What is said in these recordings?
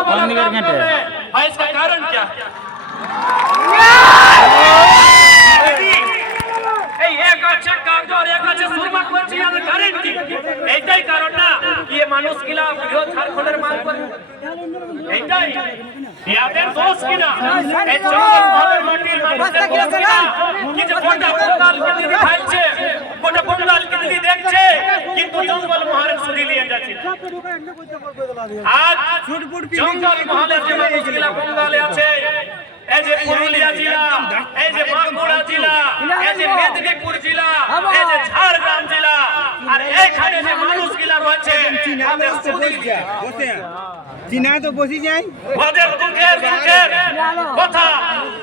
और इसका कारण क्या है? एक अच्छे कागज और एक अच्छे सुरमा করছি আর কারণ কি? এইটাই কারণ না কি এই মানুষ কিলা বিরোধ ঝাড়খণ্ডের মান করে এইটাই ইয়াদের দোষ কিনা এই জঙ্গল মহলের মাটির মানুষের দোষ কিনা কি যে গোটা বঙ্গালকে দিদি খাইছে গোটা বঙ্গালকে দিদি দেখছে কিন্তু জঙ্গল মহলের সুদি নিয়ে যাচ্ছে আজ জঙ্গল মহলের যে মানুষ কিলা বঙ্গালে আছে এই যে পুরুলিয়া জেলা এই যে বাঁকুড়া জেলা এই যে মেদিনীপুর জেলা এই যে ঝাড়গ্রাম জেলা আর এইখানে যে মানুষগুলা রয়েছে ওদের চীনা তো বসে যায় ওদের দুঃখের কথা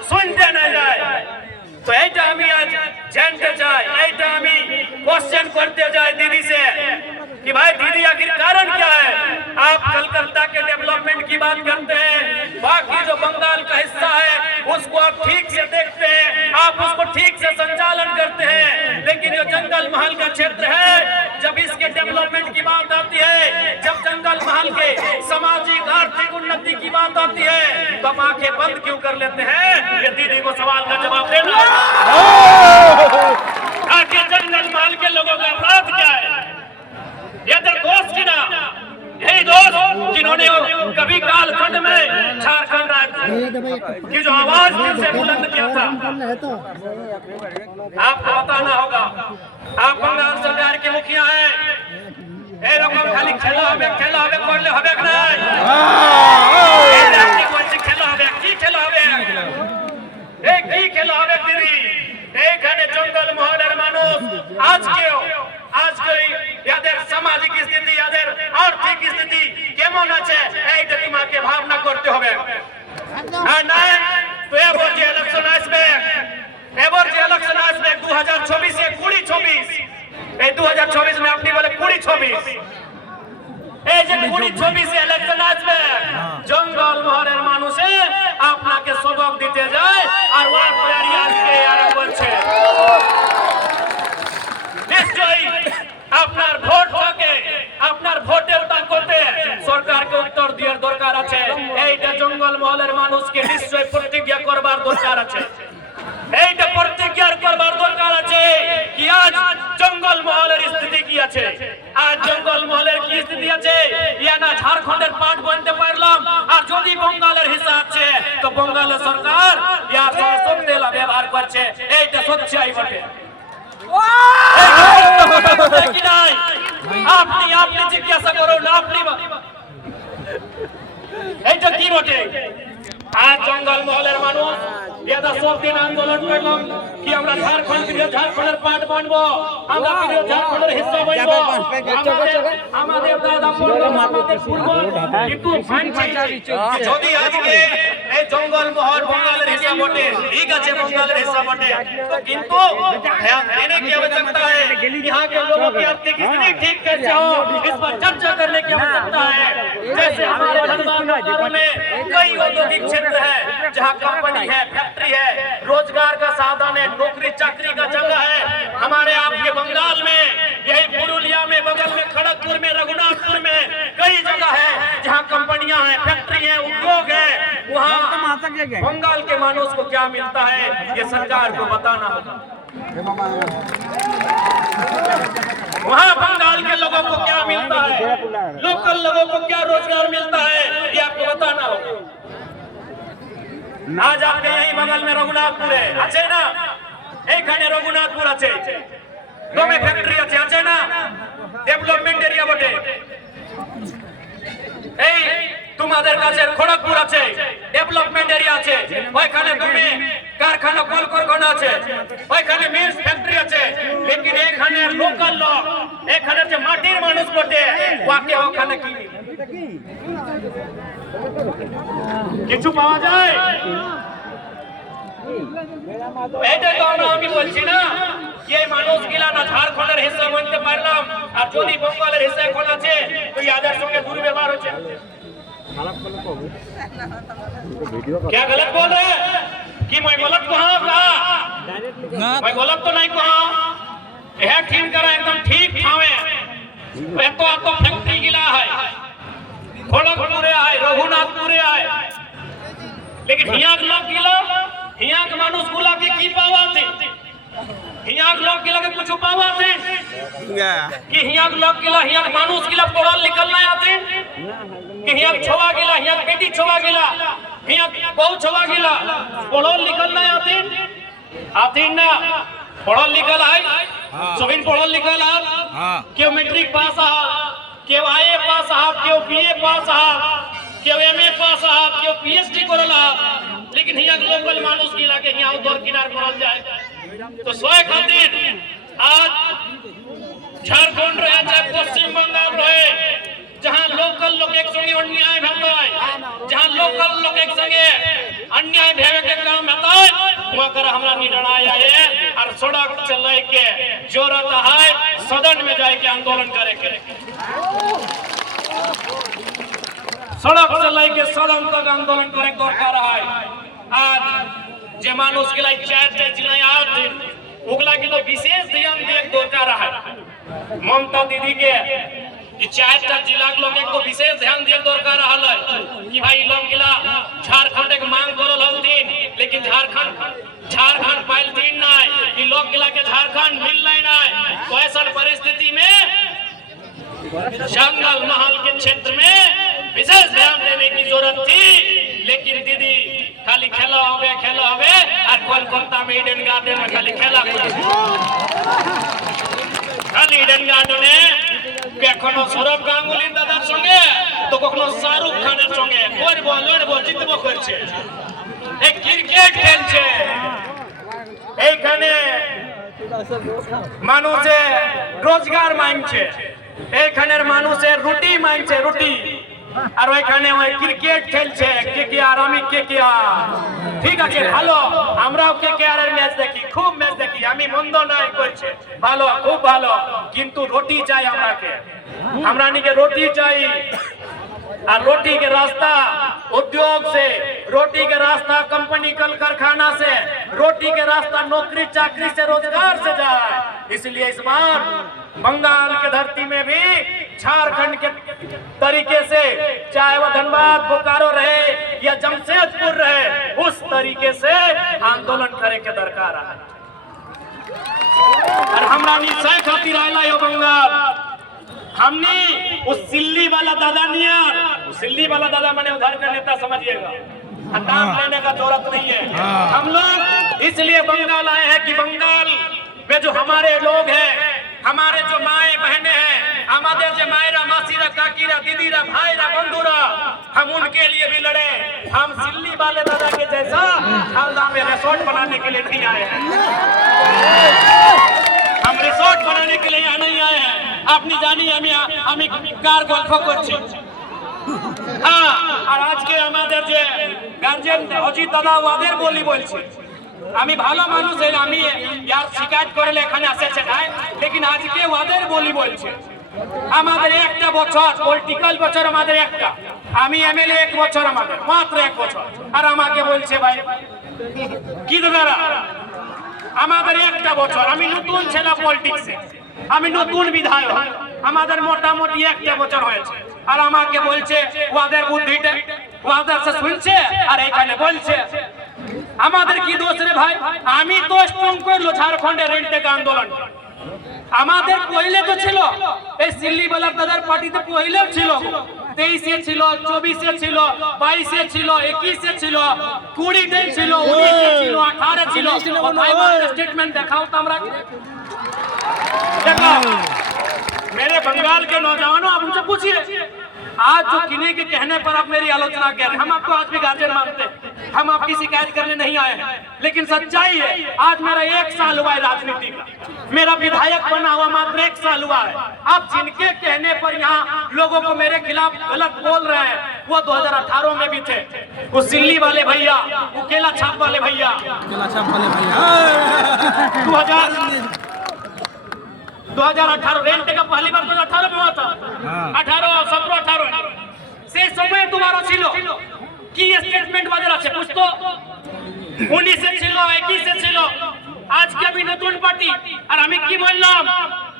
শুনতে না যায় তো এইটা আমি আজ জানতে চাই এইটা আমি क्वेश्चन करते जाए दीदी से कि भाई दीदी आखिर कारण क्या है? आप कलकत्ता के डेवलपमेंट की बात करते हैं, बाकी जो बंगाल का हिस्सा है उसको आप ठीक से देखते हैं, आप उसको ठीक से संचालन करते हैं, लेकिन जो जंगल महल का क्षेत्र है जब इसके डेवलपमेंट की बात आती है, जब जंगल महल के सामाजिक आर्थिक उन्नति की बात आती है तो हम आंखें बंद क्यों कर लेते हैं? ये दीदी को सवाल का जवाब देना। आखिर जंगल महल के लोगों का अपराध क्या है? ये तो दोस्त की ना यही दोस्त जिन्होंने कभी कालखंड में झारखंड राज्य की जो आवाज दिल से बुलंद किया था आपको बताना होगा। आप बंगाल सरकार के मुखिया हैं, ए रकम खाली खेला हमें पढ़ले हमें नहीं ए रात्रि कोई खेला हमें की खेला हमें एक की खेला हमें दिल्ली এইখানে জঙ্গল মহলের মানুষ আজকে ইয়াদের সামাজিক স্থিতি ইয়াদের আর্থিক স্থিতি কেমন আছে এইটা তোমাকে ভাবনা করতে হবে। আর না তো এবার যে ইলেকশন আসবে 2024 এ 2024 এই 2024 में আপনি বলে 2024 এই যে 2024 এ ইলেকশন আসবে জঙ্গল মহলের মানুষে আপনাকে সবক দিতে যায় আর ওয়ার তৈরি আজকে আর বলছে নিশ্চয়ই আপনার ভোট থেকে আপনার ভোটের তাকতে সরকারকে উত্তর দেওয়ার দরকার আছে। এইটা জঙ্গল মহলের মানুষকে নিশ্চয়ই প্রতিজ্ঞা করবার দরকার আছে, এইটা প্রতিজ্ঞা করবার দরকার আছে কি আজ জঙ্গল মহলের স্থিতি কি আছে, আজ জঙ্গল মহলের কি স্থিতি আছে ইয়া না ঝাড়খণ্ডের পার্ট বনতে পারলাম আর যদি বঙ্গালের হিসা আছে তো বঙ্গালের সরকার ইয়া সত্যেলা ব্যবহার করছে এইটা সচ্চাই বটে। আপনি জিজ্ঞাসা করুন আপনি এইটা কি বটে? আজ জঙ্গল মহলের মানুষ এটা সব দিন আন্দোলন করলাম কি আমরা ঝাড়খণ্ডের পার্ট বানবো, আমরা ঝাড়খণ্ডের হিস্সা বানবো, আমাদের দাদা কিন্তু যদি আজকে এই জঙ্গল মহল बंगालेर हिस्सा बटे ठीक है बंगालेर हिस्सा बटे तो किंतु ध्यान देने की आवश्यकता है यहाँ के लोगों की आर्थिक स्थिति ठीक कैसे हो इस पर चर्चा करने की आवश्यकता है। जैसे हमारे धनबाद में कई औद्योगिक क्षेत्र है जहाँ कंपनी है फैक्ट्री है रोजगार का साधन है नौकरी चाकरी का जगह है। हमारे आपके बंगाल में यही पुरुलिया में बगल में खड़गपुर में रघुनाथपुर में कई जगह है जहाँ कंपनियां हैं फैक्ट्री है उद्योग है। वहाँ बंगाल के मानुष को क्या मिलता है ये सरकार को बताना होगा। वहाँ बंगाल के लोगों को क्या मिलता है, लोकल लोगों को क्या रोजगार मिलता है ये आपको बताना होगा। आज आपके यही बगल में रघुनाथपुर है আছে না এইখানে রঘুনাথপুর আছে দমে ফ্যাক্টরি আছে না ডেভেলপমেন্ট এরিয়া বটে। এই তোমাদের কাছে খড়গপুর আছে ডেভেলপমেন্ট এরিয়া আছে ওইখানে তুমি কারখানা কলকারখানা আছে ওইখানে মিলস ফ্যাক্টরি আছে लेकिन এখানে লোকাল লোক এখানে যে মাটির মানুষ বটে ওকে ওখানে কি কিছু পাওয়া যায়? এটা তো আমি বলছি না এই মানুষগুলা না ঝাড়খণ্ডের হিস্সা বলতে পারলাম আর যদি বঙ্গালের হিস্সা এখন আছে তো ইয়াদের সঙ্গে দুর্ব্যবহার হচ্ছে। क्या गलत बोल रहे हैं कि मैं गलत कहा मैं गलत तो नहीं कहा यह ठीक करा एकदम ठीक ठावे तो फैक्ट्री गिला है खड़गपुरे है रघुनाथपुरे लेकिन हियाक लोग गिला हियाक मानुष गुला के की पावा थे हियाक लोग गिला के कुछ पावा थे कि हियाक लोग गिला हियाक मानुष गिला पढ़ल लिखल ना आते कि हियाक छवा गिला हियाक बेटी छवा गिला हियाक बहु छवा गिला पढ़ल लिखल ना आते ना पढ़ल लिखल है सबिन पढ़ल लिखल है केव मैट्रिक पास है केव आईए पास है केव बीए पास है केव एमए पास है केव पीएचडी करला लेकिन हियाक लोकल मानुष गिला के हिया दौर किनार करल जाए तो सोए खातिर आज झारखंड रहे चाहे पश्चिम बंगाल रहे जहां लोकल लोग एक संगे अन्याय भेटाय जहां लोकल लोग एक संगे अन्याय भेवे के काम भेटाय वहां कर हमरा निर्णय आए और सड़क चले के जरूरत है सदन में जाए के आंदोलन करे के सड़क चले के सदन तक आंदोलन करे दरकार है आज जे मानुष के लिए चार जिला याद ओगला के तो विशेष ध्यान दे दरकार है ममता दीदी के कि चारटा जिला के लोग को विशेष ध्यान दिए दरकार है कि भाई लोग गिला झारखंड एक मांग करल हथिन लेकिन झारखंड पाइल दिन नहीं कि लोग गिला के झारखंड मिल नहीं तो ऐसा परिस्थिति में जंगल महल के क्षेत्र में विशेष ध्यान देने की जरूरत थी लेकिन दीदी खाली खेला होवे और कोलकाता में ईडन गार्डन में खाली खेला खाली ईडन गार्डन कखनो सौरभ गांगुली दादार संगे तो कखनो शाहरुख खाনের संगे করব লড়ব জিতব করছে এই ক্রিকেট খেলছে এইখানে মানুষে রোজগার মাংছে এইখানের মানুষের রুটি মাংছে রুটি আর ওইখানে ওই ক্রিকেট খেলছে কেকেআর আমি কেকেআর ঠিক আছে ভালো আমরাও কেকেআর এর ম্যাচ দেখি খুব ম্যাচ দেখি আমি মন্দ নয় করছে ভালো খুব ভালো কিন্তু রুটি চাই আমরাকে আমরা নিকে রুটি চাই और रोटी के रास्ता उद्योग से रोटी के रास्ता कंपनी कल कारखाना से रोटी के रास्ता नौकरी चाकरी से रोजगार से जाए इसलिए इस बार बंगाल के धरती में भी झारखंड के तरीके से चाहे वह धनबाद बोकारो रहे या जमशेदपुर रहे उस तरीके से आंदोलन करे के दरकार है और हमरा निश्चय खातिर आयला यो बंगाल हमने उस सिल्ली वाला दादा नियर सिल्ली वाला दादा मैंने उधर का नेता समझिएगा नाम लेने का जरूरत नहीं है हम लोग इसलिए बंगाल आए हैं कि बंगाल में जो हमारे लोग हैं हमारे जो माए बहने हैं हमारे जो मायरा मासीरा काकीरा दीदीरा भाईरा बंधुरा हम उनके लिए भी लड़े हम सिल्ली वाले दादा के जैसा हालदा में रिसोर्ट बनाने के लिए नहीं आए हैं हम रिसोर्ट बनाने के लिए यहाँ नहीं आए हैं আপনি জানি আমি কার গল্প করছি হ্যাঁ আর আজকে আমাদের যে গার্জিয়ান অজিত দাদা ওদের বলছে আমি ভালো মানুষ আমি यार শিকায়ত করলে এখানে আসেছে না लेकिन আজকে ওদের বলছে আমাদের একটা বছর পলিটিক্যাল বছর আমাদের একটা আমি এমএলএ এক বছর আমাদের মাত্র এক বছর আর আমাকে বলছে ভাই কি দাদা আমাদের একটা বছর আমি নতুন ছেলে পলিটিক্সে আমি নতুন বিধায়ক আমাদের মোটামুটি একটা বছর হয়েছে আর আমাকে বলছে ওদের বুদ্ধিটা ওদের সে শুনছে আর এখানে বলছে আমাদের কি দোষ রে ভাই আমি তো স্ট্রং করলো ঝাড়খণ্ডের রেন্টেক আন্দোলন আমাদের পहिले তো ছিল এই সিল্লি বালা দাদার পার্টিতে পহিলেও ছিল 23 এ ছিল 24 এ ছিল 22 এ ছিল 21 এ ছিল 20 এ ছিল 19 এ ছিল 18 ছিল ভাই স্টেটমেंट দেখাও তো আমরা देखो मेरे बंगाल के नौजवानों आप उनसे पूछिए आज जो किन्हीं के कहने पर आप मेरी आलोचना कर रहे हैं हम आपको आज भी गार्जियन मानते हैं हम आपकी शिकायत करने नहीं आए हैं लेकिन सच्चाई है आज मेरा 1 साल हुआ है राजनीति का मेरा विधायक बना हुआ मात्र 1 साल हुआ है आप जिनके कहने पर यहाँ लोगों को मेरे खिलाफ गलत बोल रहे हैं वो 2018 में भी थे वो सिल्ली वाले भैया वो केला छाप वाले भैया 2018 रेंट का पहली बार 2018 में हुआ था 18 17 18 से समय तुम्हारा छिलो কি স্টেটমেন্ট বাজার আছে বুঝতো 19 এ ছিল 21 এ ছিল আজকে भी নতুন পার্টি আর আমি কি বললাম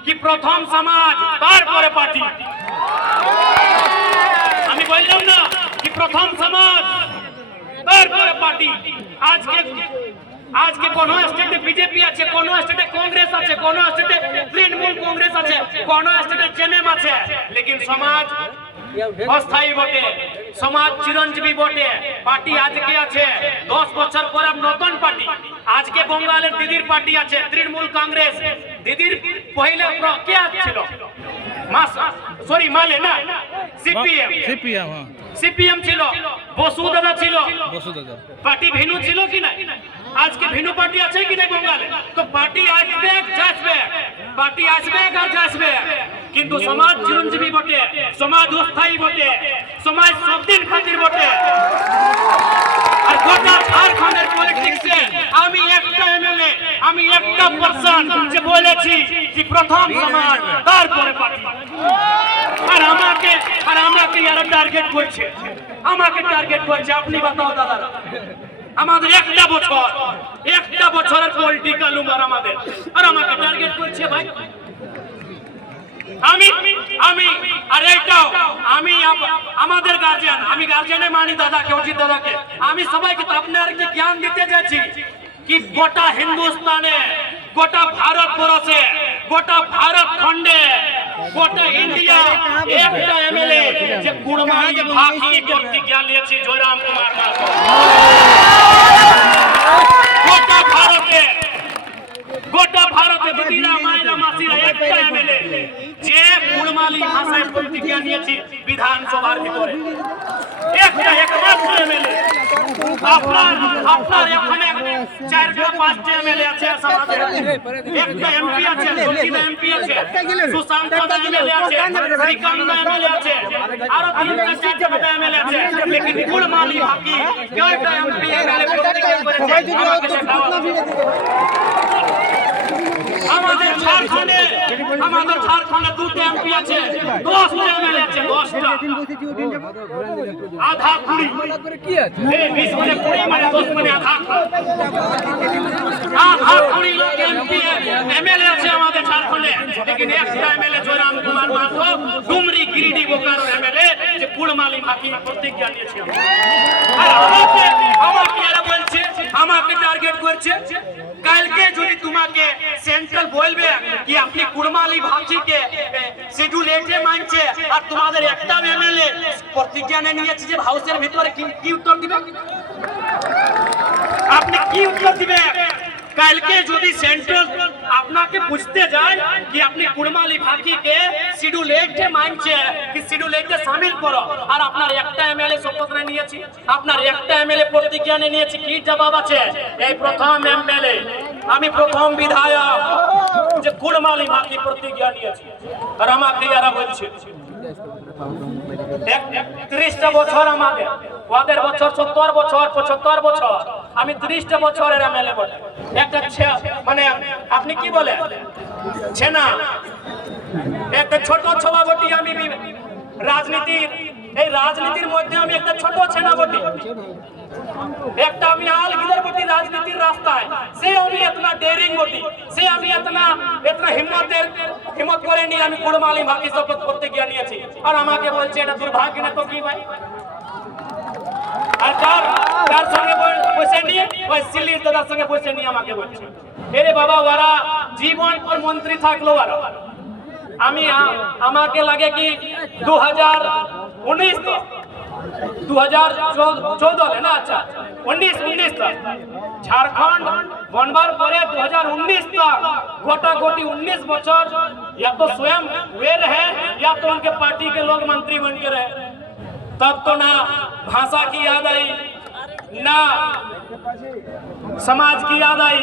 কি প্রথম সমাজ তারপরে পার্টি আমি বললাম না কি প্রথম সমাজ তারপরে পার্টি আজকে কোন স্টেটে বিজেপি আছে, কোন স্টেটে কংগ্রেস আছে, কোন স্টেটে তৃণমূল কংগ্রেস আছে, কোন স্টেটে জেএমএম আছে, লেকিন সমাজ অস্থায়ী বটে, সমাজ চিরঞ্জীবী বটে। পার্টি আজকে আছে, 10 বছর পরে নতুন পার্টি। আজকে বঙ্গালের দিদির পার্টি আছে তৃণমূল কংগ্রেস। দিদির পহলে কে ছিল? মালে না, সিপিএম ছিল, বসু দাদা ছিল, পার্টি ভিনু ছিল কি না? আজকে ভিনু পার্টি আছে কি না বঙ্গালে? তো পার্টি আসবে যাবে, পার্টি আসবে আর যাবে, কিন্তু সমাজ চিরঞ্জীবী বটে, সমাজ অস্থায়ী বটে, সমাজ সবদিন খাতির বটে। আর গোটা ঝাড়খণ্ডের পলিটিক্সে আমি একটা এমএলএ, আমি একটা পার্সন যে বলেছি যে প্রথম সমাজ তারপরে পার্টি। আর আমাকে যারা টার্গেট করছে, আপনি বাতাও দাদা, আমাদের একটা বছরের পলিটিক্যাল উমার আমাদের, আর আমাকে টার্গেট করছে ভাই। আমাদের গার্জিয়ান, আমি গার্জিয়ানে মানি দাদাকে, অজিত দাদাকে। আমি সবাইকে তো আপনাদেরকে জ্ঞান দিতে যাচ্ছি কি গোটা হিন্দুস্তানে, গোটা ভারতবর্ষে, গোটা ভারত খণ্ডে, গোটা ইন্ডিয়া একটা এমএলএ যে কুড়মালি ভাষী প্রতিজ্ঞা নিয়েছে জয়রাম কুমার মাহাতো। গোটা ভারতে দিদিরা, মায়েরা, মাসিরা একটা এমএলএ যে কুড়মালি ভাষায় প্রতিজ্ঞা নিয়েছে বিধানসভার ভিতরে, একমাত্র এমএলএ। আপনার এখানে 4-5টা এমএলএ আছে, সমাজের একটা এমপি আছে, জলজিরা এমপি আছে, সুশান্ত এমএলএ আছে, শ্রীকান্ত এমএলএ আছে, আরো 3-4টা এমএলএ আছে, লেকিন কুড়মালি বাকি কয়টা এমপি এমএলএ প্রতিজ্ঞা করেছে? আমাদের ঝাড়খণ্ডে 2টা এমপি আছে, 10টা এমএলএ আছে, 10টা। আধা কুড়ি কি আছে? 20 মানে 20 মানে 10 মানে আধা কুড়ি এমপি এমএলএ আছে আমাদের ঝাড়খণ্ডে, লেকিন একটা এমএলএ জয়রাম কুমার মাহাতো, ডুমরি, গিরিডি, বোকারো এমএলএ যে কুড়মালি বাকি প্রতিজ্ঞা নিয়েছে। আর আমাকে এরা বলছে, আমাকে টার্গেট করছে, কালকে যদি তোমাকে সেন্ট্রাল বলবে কি আপনি কুড়মালি ভাষীকে শিডিউল 8 এ মানছে, আর তোমাদের একটা এমএলএ প্রতিজ্ঞা নিয়েছে যে হাউসের ভিতরে, কি উত্তর দিবে? আপনি কি উত্তর দিবে? কালকে যদি সেন্ট্রাল আপনাকে বুঝতে যায় কি আপনি কুড়মালি ভাষীকে শিডিউল 8 এ মানছে, কি শিডিউল 8 এ শামিল করো, আর আপনার একটা এমএলএ শপথ নিয়েছি, আপনার একটা এমএলএ প্রতিজ্ঞা নিয়েছি, কি জবাব আছে? এই প্রথম এমএলএ, আমি প্রথম বিধায়ক যে কুড়মালি ভাষী প্রতিজ্ঞা নিয়েছি। আর আমাকে যারা বলছে 30টা বছর আমাদের, ওদের বছর 70 বছর, 75 বছর, আমি 30টা বছরের এমএলএ বটে। একটা মানে আপনি কি বলে ছেনা, একটা ছোট সভাপতি আমি রাজনীতির মধ্যে আমি একটা ছোট ছেনা বটি, একটা আমি আলগিদার বটি রাজনীতির রাস্তায়, সে আমি এতনা ডেয়ারিং বটি, সে আমি এতনা হিম্মত করে নিয়ে আমি কুড়মালি ভাষী শপথ করতে গিয়ে নিয়েছি। আর আমাকে বলছে এটা দুর্ভাগ্য না তো কি ভাই? আর তার সঙ্গে বসে নিয়ে ওই সিলির দাদার সঙ্গে বসে নিয়ে আমাকে বলছে, এরে বাবা ওরা জীবন পর মন্ত্রী থাকলো, আর আমাকে লাগে কি 2014 না, আচ্ছা 19 तक झारखंड बनवार परे 2019 तक गोटी 19 बच्चों या तो स्वयं वे रहे या तो उनके पार्टी के लोग मंत्री बन के रहे। तब तो ना भाषा की याद आई, ना समाज की याद आई।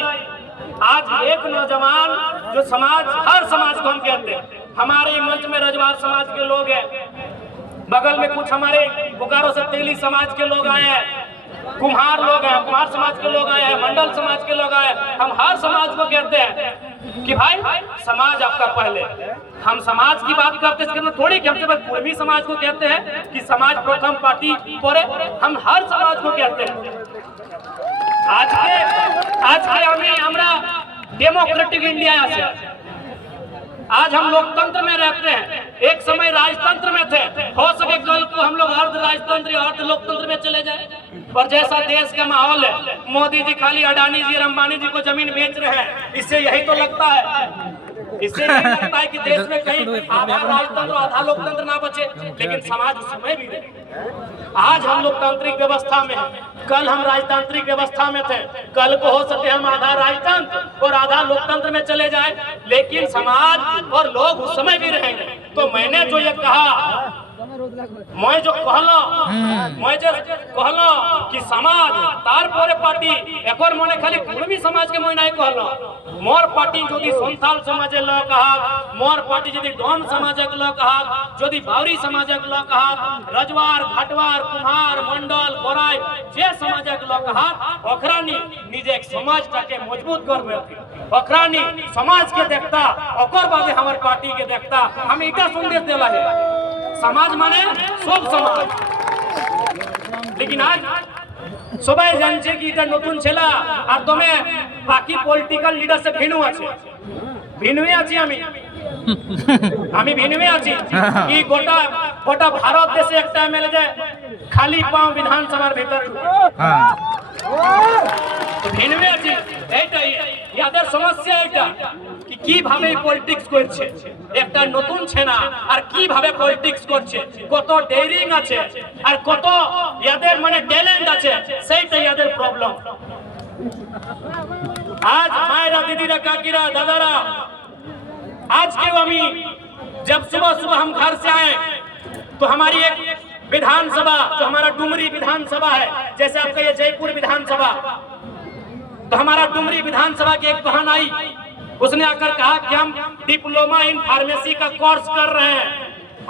आज एक नौजवान जो हर समाज को हम कहते हैं, हमारे मंच में रजवार समाज के लोग हैं, बगल में कुछ हमारे बोकारो से तेली समाज के लोग आए हैं, कुम्हार लोग हैं, कुम्हार समाज के लोग आए हैं, मंडल समाज के लोग आए हैं। हम हर समाज को कहते हैं कि भाई समाज आपका पहले, हम समाज की बात करते हैं थोड़ी कि हम सिर्फ पूर्वी समाज को कहते हैं कि समाज प्रथम पार्टी पर, हम हर समाज को कहते हैं। आज के আমরা ডেমোক্রেটিক ইন্ডিয়া আছে, आज हम लोकतंत्र में रहते हैं, एक समय राजतंत्र में थे। हो सके कल को हम लोग अर्ध राजतंत्र अर्ध लोकतंत्र में चले जाए। पर जैसा देश का माहौल है, मोदी जी खाली अडानी जी और अंबानी जी को जमीन बेच रहे हैं, इससे यही तो लगता है, इससे नहीं लगता है कि देश में कहीं आधा राजतंत्र आधा लोकतंत्र ना बचे। लेकिन समाज उसमें भी रहे। आज हम लोकतांत्रिक व्यवस्था में हैं, कल हम राजतांत्रिक व्यवस्था में थे, कल को हो सके हम आधा राजतंत्र और आधा लोकतंत्र में चले जाए। लेकिन समाज और लोग उस समय भी रहेंगे। तो मैंने जो ये कहा, मैं जो कहलो कि समाज तार परे पार्टी एक और मने खाली कुणबी समाज के मैं नहीं कहलो। मोर पार्टी यदि संथाल समाजे लो कहा, मोर पार्टी यदि डोम समाजे लो कहा, यदि बावरी समाजे लो कहा, रजवार घाटवार कुम्हार मंडल कोराई जे समाजे लो कहा, ओकरानी निजे एक समाज के मजबूत करबे, ओकरानी समाज के देखता, ओकर बादे हमर पार्टी के देखता। हम इटा संदेश देला है, समाज माने सब समाज। लेकिन आज সবাই জানছে কি এটা নতুন ছেলা আর তুমি বাকি পলিটিক্যাল লিডার সে ভিন্ন আছে, ভিন্নই আছি আমি ভিন্নই আছি কি গোটা গোটা ভারত দেশে একটা এমএলএ যে খালি পাও বিধানসভার ভিতর ভিন্নই আছি। এইটাই ইয়াদের সমস্যা, এটা কি কিভাবে পলিটিক্স করছে একটা নতুন ছেনা আর কিভাবে পলিটিক্স করছে, কত ডেয়ারিং আছে আর কত ইয়াদের মানে ট্যালেন্ট আছে, সেইটাই ইয়াদের প্রবলেম। आज मायरा दीदीरा काकीरा दादारा आज के अभी जब सुबह सुबह हम घर से आए तो हमारी एक विधानसभा जो हमारा डुमरी विधानसभा है, जैसे आपका ये जयपुर विधानसभा, तो हमारा डुमरी विधानसभा की एक बहन आई, उसने आकर कहा कि हम डिप्लोमा इन फार्मेसी का कोर्स कर रहे हैं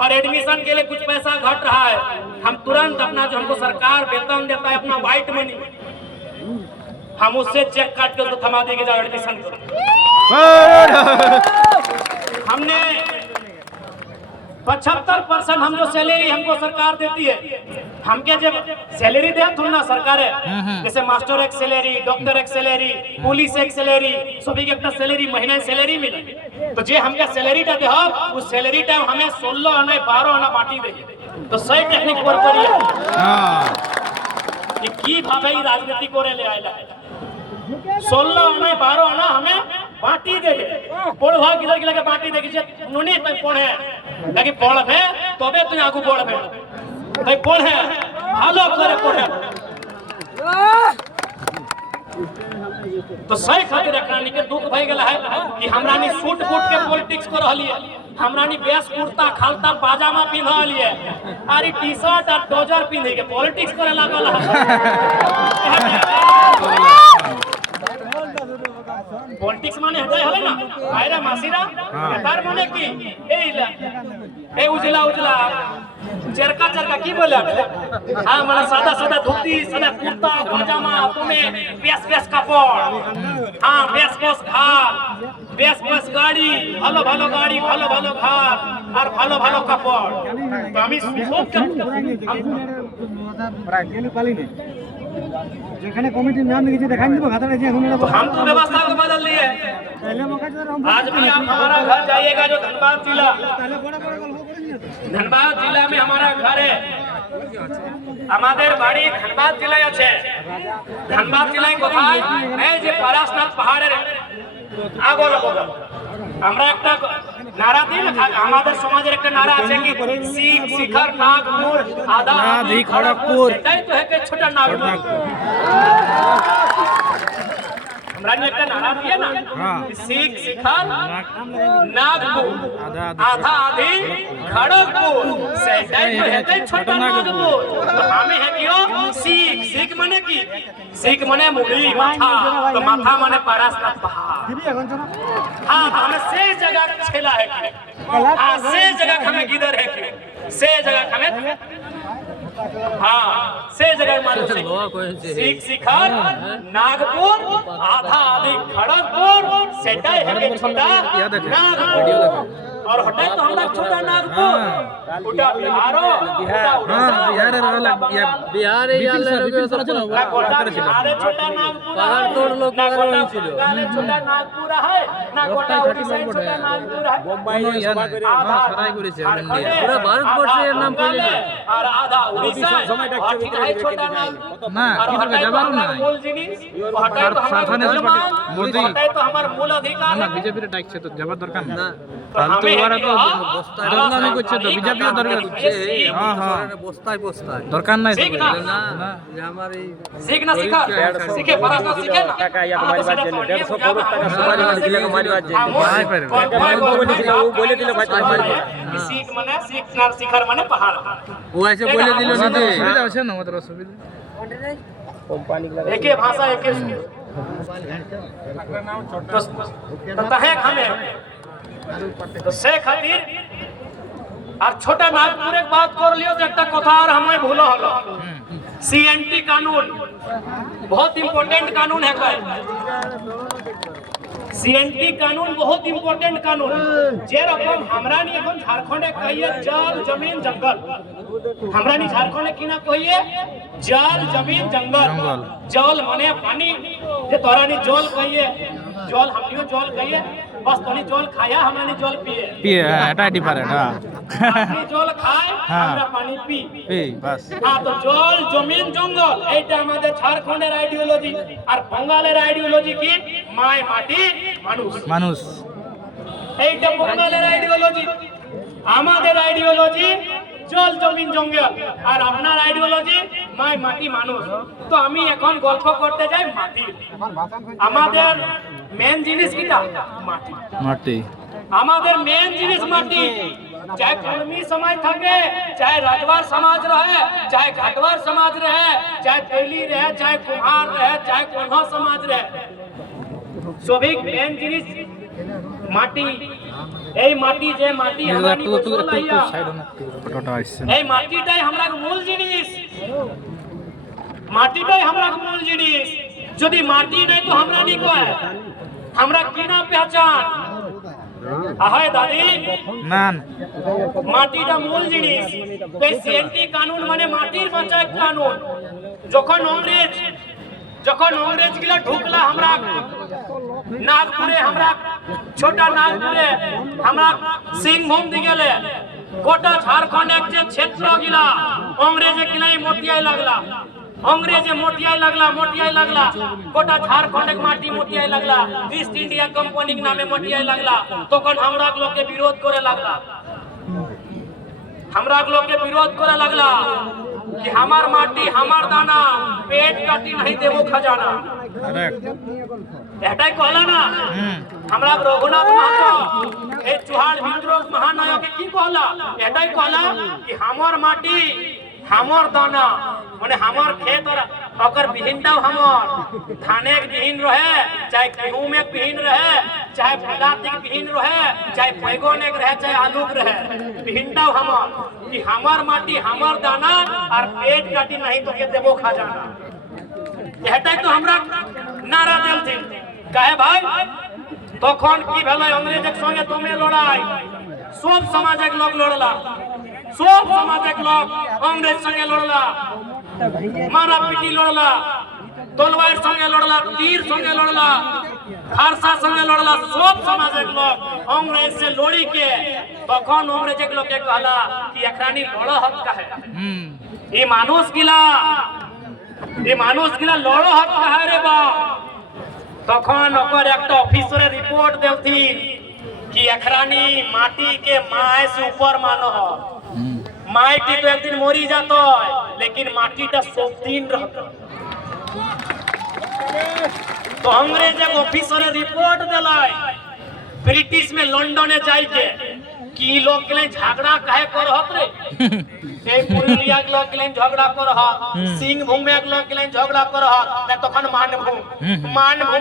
और एडमिशन के लिए कुछ पैसा घट रहा है। हम तुरंत अपना जो हमको सरकार वेतन देता है अपना व्हाइट मनी, हम उससे चेक काट कर तो थमा देंगे जाओ एडमिशन करो। हमने 75% हम जो सैलरी हमको सरकार देती है, हमके जब सैलरी दे थोड़ा ना सरकार है, जैसे मास्टर एक सैलरी, डॉक्टर एक सैलरी, पुलिस एक सैलरी, सभी के अपना सैलरी महीने सैलरी मिले, तो जे हमके सैलरी टा दे हम उस सैलरी टाइम हमें 16 आना 12 आना बांटी देंगे। तो सही टेक्निक पर करिए कि की भावे राजनीति करे ले आइला 16 आना 12 आना हमें बांटी देगे, पढ़वा किधर के लगे बांटी देगी जे नुनी तक पढ़े लगे पढ़बे तबे तुम आगू बढ़बे, तई पढ़े भालो करे पढ़े। तो सही खातिर एकरानी के दुख भई गेल है कि हमरानी सूट बूट के पॉलिटिक्स कर रहली है, हमरानी बेस कुर्ता खालता पाजामा पिन्हा लिए, अरे टी शर्ट और ट्राउजर पिन्हे के पॉलिटिक्स करे लागल है। पॉलिटिक्स माने हटाय हले ना आयरा मासीरा तार माने की ए उजला उजला चरका चरका की बोले हां माने सादा सादा धोती सादा कुर्ता पाजामा तुम्हें बेस बेस कपड़ हां बेस बेस घर बेस बेस गाड़ी ভালো ভালো গাড়ি ভালো ভালো ঘর আর ভালো ভালো কাপড়। তো আমি যেখানে কমিটির নাম লিখে দেখাই দিব খাতাটা যে हम तो व्यवस्था को बदल लिए। आज भी आप हमारा घर जाइएगा जो धनबाद जिला, धनबाद जिला में हमारा घर है, আমাদের বাড়ি ধনবাদ জেলায় আছে। ধনবাদ জেলায় কোথায়? এই যে পরাশনাথ পাহাড়ের আগল বগল আমরা একটা নারা দিই না, আমাদের সমাজের একটা নারা আছে কি শিখ শিখর নাগপুর আধা খড়গপুর, সেটাই তো है ছোটা নাগপুর। हमरा ने একটা নারা দিয়ে না শিখ শিখর নাগপুর আধা আধি খড়গপুর, সেটাই তো है ছোটা নাগপুর। তো আমি है কিও শিখ, শিখ মানে কি? শিখ মানে মুড়ি মাথা, তো মাথা মানে পরাশনাথ पहाड़। हां हमें से जगह छेला है कि हां से जगह हमें किधर है कि से जगह हमें हां से जगह मालूम है शिख शिखर नागपुर आधा आधि खड़गपुर, सेटाई है के छोटा नागपुर। और हटाई तो हमरा छोटा नागपुर उटा बिहारो बिहार रहला बिहार या আরে ছোটা নাগপুর পাহাড় তোড় লোক গালে ছোটা নাগপুর है না গোটা ওড়িশা ছোটা নাগপুর है বোম্বাই সভা করে সরাই করেছে ইন্ডিয়া পুরো ভারতবর্ষে এর নাম ফেলে যায় আর আধা ওড়িশা সময়টা ছোটা নাগপুর না কিন্তু যাবারও না মূল জিনিস হটাই তো মোদি হটাই তো আমার মূল অধিকার না বিজেপির ডাকছে তো যাবার দরকার না না ফালতু ওরা তো বদনামি করছে তো বিজেপিও দরকার হ্যাঁ হ্যাঁ বস্তায় বস্তায় দরকার নাই ঠিক না না যে আমার এই सीख ना सीखा सीखे फरास ना सीखे ना টাকা ইয়া মারি বাদ দিলে 150 করোড় টাকা সমাজ মানে দিলে মারি বাদ দিলে ভাই পারে ও বলে দিলে ভাই তুমি মারি सीख माने सीख ना शिखर माने पहाड़ ও एसे বলে দিল না তো সুবিধা আছে না আমাদের অসুবিধা কোম্পানি গুলো एके भाषा एके तो तहे हमें तो से खातिर আর ছোটা নাগপুরে বাত कर लियो যে একটা কথা আর हमें भूलो हलो सीएनटी कानून बहुत इंपॉर्टेंट कानून है का सीएनटी कानून बहुत इंपॉर्टेंट कानून जे रकम हमरा नी এখন झारखंडे कहिए जल जमीन जंगल हमरा नी झारखंडे की ना कहिए जल जमीन जंगल जल माने पानी जे तोरा नी जल कहिए जल हमनियो जल कहिए बस तोनी जल खाया हमरा नी जल पिए পিয়ে এটা ডিফারেন্ট হ্যাঁ আপনি জল খায় আমরা পানি পি এই বাস হ্যাঁ তো জল জমিন জঙ্গল এইটা আমাদের ঝাড়খণ্ডের আইডিওলজি আর বঙ্গালের আইডিওলজি কি মায় মাটি মানুষ মানুষ এইটা বঙ্গালের আইডিওলজি আমাদের আইডিওলজি জল জমিন জঙ্গল আর আপনার আইডিওলজি মায় মাটি মানুষ তো আমি এখন গল্প করতে যাই মাটি আমাদের মেন জিনিস কিটা মাটি মাটি আমাদের মেন জিনিস মাটি चाहे कर्मी समाज থাকে चाहे राजवार समाज रहे चाहे घाटवार समाज रहे चाहे तेली रहे चाहे कुम्हार रहे चाहे कोन्हा समाज रहे सभी मेन जिनिस माटी এই মাটি যে মাটি আমরা নি বসলাইয়া সাইড না ফটোটা আসছে এই মাটিটাই আমরা মূল জিনিস মাটিটাই আমরা মূল জিনিস যদি মাটি নাই তো আমরা নি কয় আমরা কি না পहचान আহায় দাদি না মাটিটা মূল জিনিস এই সিএনটি কানুন মানে মাটির বাঁচায় কানুন যখন ইংরেজ গিলা ঢুকলা আমরা নাগপুরে আমরা ছোটা নাগপুরে আমরা সিংভূম দিগেলে গোটা ঝাড়খণ্ড এক যে ক্ষেত্র গিলা ইংরেজে গিলাই মোটিয়াই লাগলা मोटियाई लगला गोटा झारखंड के माटी मोटियाई लगला ईस्ट इंडिया कंपनी के नामे मोटियाई लगला तखन हमरा लोग के विरोध करे लगला कि हमार माटी हमार दाना पेट काटी नहीं देबो खजाना एटाई कहला ना हमरा रघुनाथ महतो ए चौहान विद्रोह महानायक के की कहला एटाई कहला कि हमार माटी हमार दाना माने हमार खेत और अगर बिहिनटाও हमार धाने के बिहिन रहे चाहे गेहूं में बिहिन रहे चाहे फलाती के बिहिन रहे चाहे बैगन के रहे चाहे आलू के रहे बिहिनटाও हमार कि हमार माटी हमार दाना और पेट काटी नहीं तो के देबो खजाना एटाই तो हमरा नारा देलथिन काहे भाई तखन की भेलै अंग्रेजक संगे तुमे लड़ाई सब समाजक लोग लड़ला सब समाजक लोग अंग्रेज संगे लड़ला मारा पीटी लड़ला तलवार संगे लड़ला तीर संगे लड़ला फारसा संगे लड़ला सब समाजक लोग अंग्रेज से लड़ी के तखन अंग्रेजक लोग के कहला कि एकरानी लड़ हक काहे ई मानुष गिला लड़ हक काहे रे बा तखन ओकर एकटा ऑफिसरे रिपोर्ट देलथिन कि एकरानी माटी के माय से ऊपर मानो माटी तो एक दिन मरी जाता है लेकिन माटीटा सब दिन रहता तो अंग्रेज एक ऑफिसरे रिपोर्ट दिलाई ब्रिटिश में लंदने जाइके कि लोग के लिए झगड़ा काहे करहत रे ए पुरुलिया के लोग के लिए झगड़ा करहत सिंहभूम में के लोग के लिए झगड़ा करहत न तखन मानभूम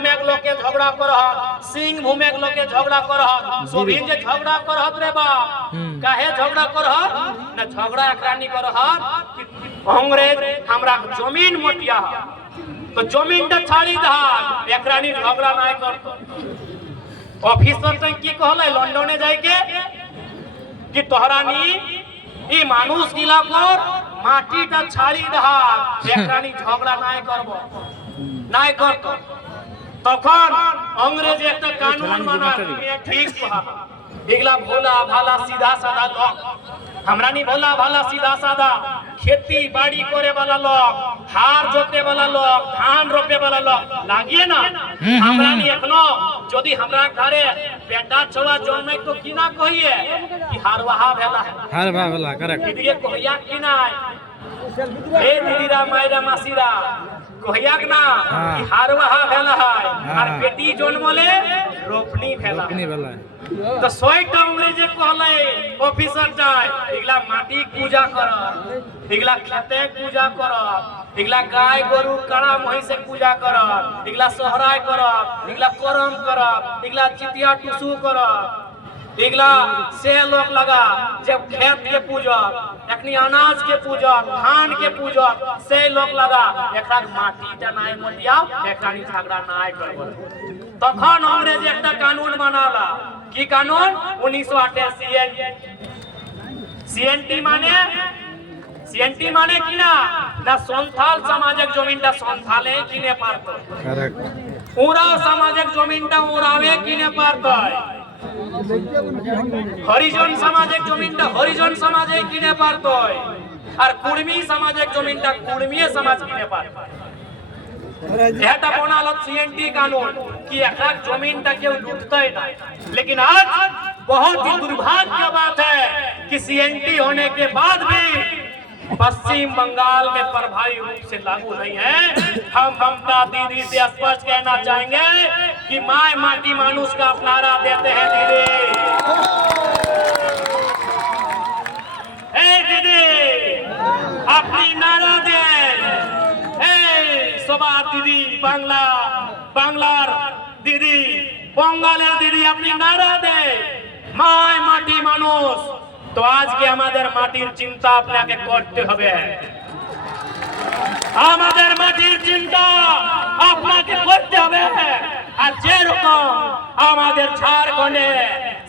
के लोग के झगड़ा करहत सिंहभूम के लोग के झगड़ा करहत सभी जे झगड़ा करहत रे बा काहे झगड़ा करहत न झगड़ा एकरानी करहत अंग्रेज हमरा जमीन मोटिया तो जमीनटा छाड़ी दा एकरानी झगड़ा नहीं करत ऑफिसर तो की कहले लंदने जाके কি তোহরানি এই মানুষ গিলাকর মাটিটা ছাড়ি দেহা একরানি ঝগড়া নাই করব নাই করত তখন अंग्रेज একটা কানুন বানায় ঠিক কহা এগুলা ভোলা ভালা সিধা সাদা লোক हमरा नहीं भोला भाला सीधा साधा खेती बाड़ी करे वाला लोग हार जोते वाला लोग धान रोपे वाला लोग लागिए ना हमरा नहीं एखनो यदि हमरा घरे बेटा छोड़ा जन्मे तो की ना कहिए कि हारवाहा भेला है हारवा वाला करेक्ट दीदी कहिया की ना ए दीदीरा मायरा मासीरा कहिया के ना कि हारवाहा भेला है और बेटी जन्मले रोपनी भेला किनी वाला तो 100টা अंग्रेजे कहले ऑफिसर जाय इगला माटी पूजा कर इगला खेते पूजा कर इगला गाय गरु कड़ा महिष से पूजा कर इगला सोहराय कर इगला करम कर इगला चितिया टुसु कर इगला से लोग लगा जब खेत के पूजा एकनी अनाज के पूजा धान के पूजा से लोग लगा एकरा माटी जनाय मोटिया एकरानी झगड़ा नाय करबो तखन अंग्रेज একটা कानून बनाला কি কানুন 1988 সিএনটি মানে কি না সন্থাল সমাজের জমিটা সন্থালে কিনে পারতো करेक्ट ওরা সমাজের জমিটা ওরাবে কিনে পারতো হরিজন সমাজের জমিটা হরিজন সমাজে কিনে পারতো আর কুর্মী সমাজের জমিটা কুর্মী সমাজ কিনে পারতো এটা बनाल सीएनटी कानून कि एक जमीन का क्यों लूटता ही ना लेकिन आज बहुत ही दुर्भाग्य बात है कि सीएनटी होने के बाद भी पश्चिम बंगाल में प्रभावी रूप से लागू नहीं है। हम ममता दीदी से स्पष्ट कहना चाहेंगे कि माय माटी मानुष का नारा देते हैं दीदी दीदी अपनी नारा दे सबार दीदी बांग्लार दीदी बंगालेर दीदी अपनी नारा दे माय माटी मानुष तो आज के हमारे माटिर चिंता अपने करते হবে আমাদের মাটির চিন্তা আপনাকে করতে হবে আর যে রকম আমাদের ঝাড়খণ্ডে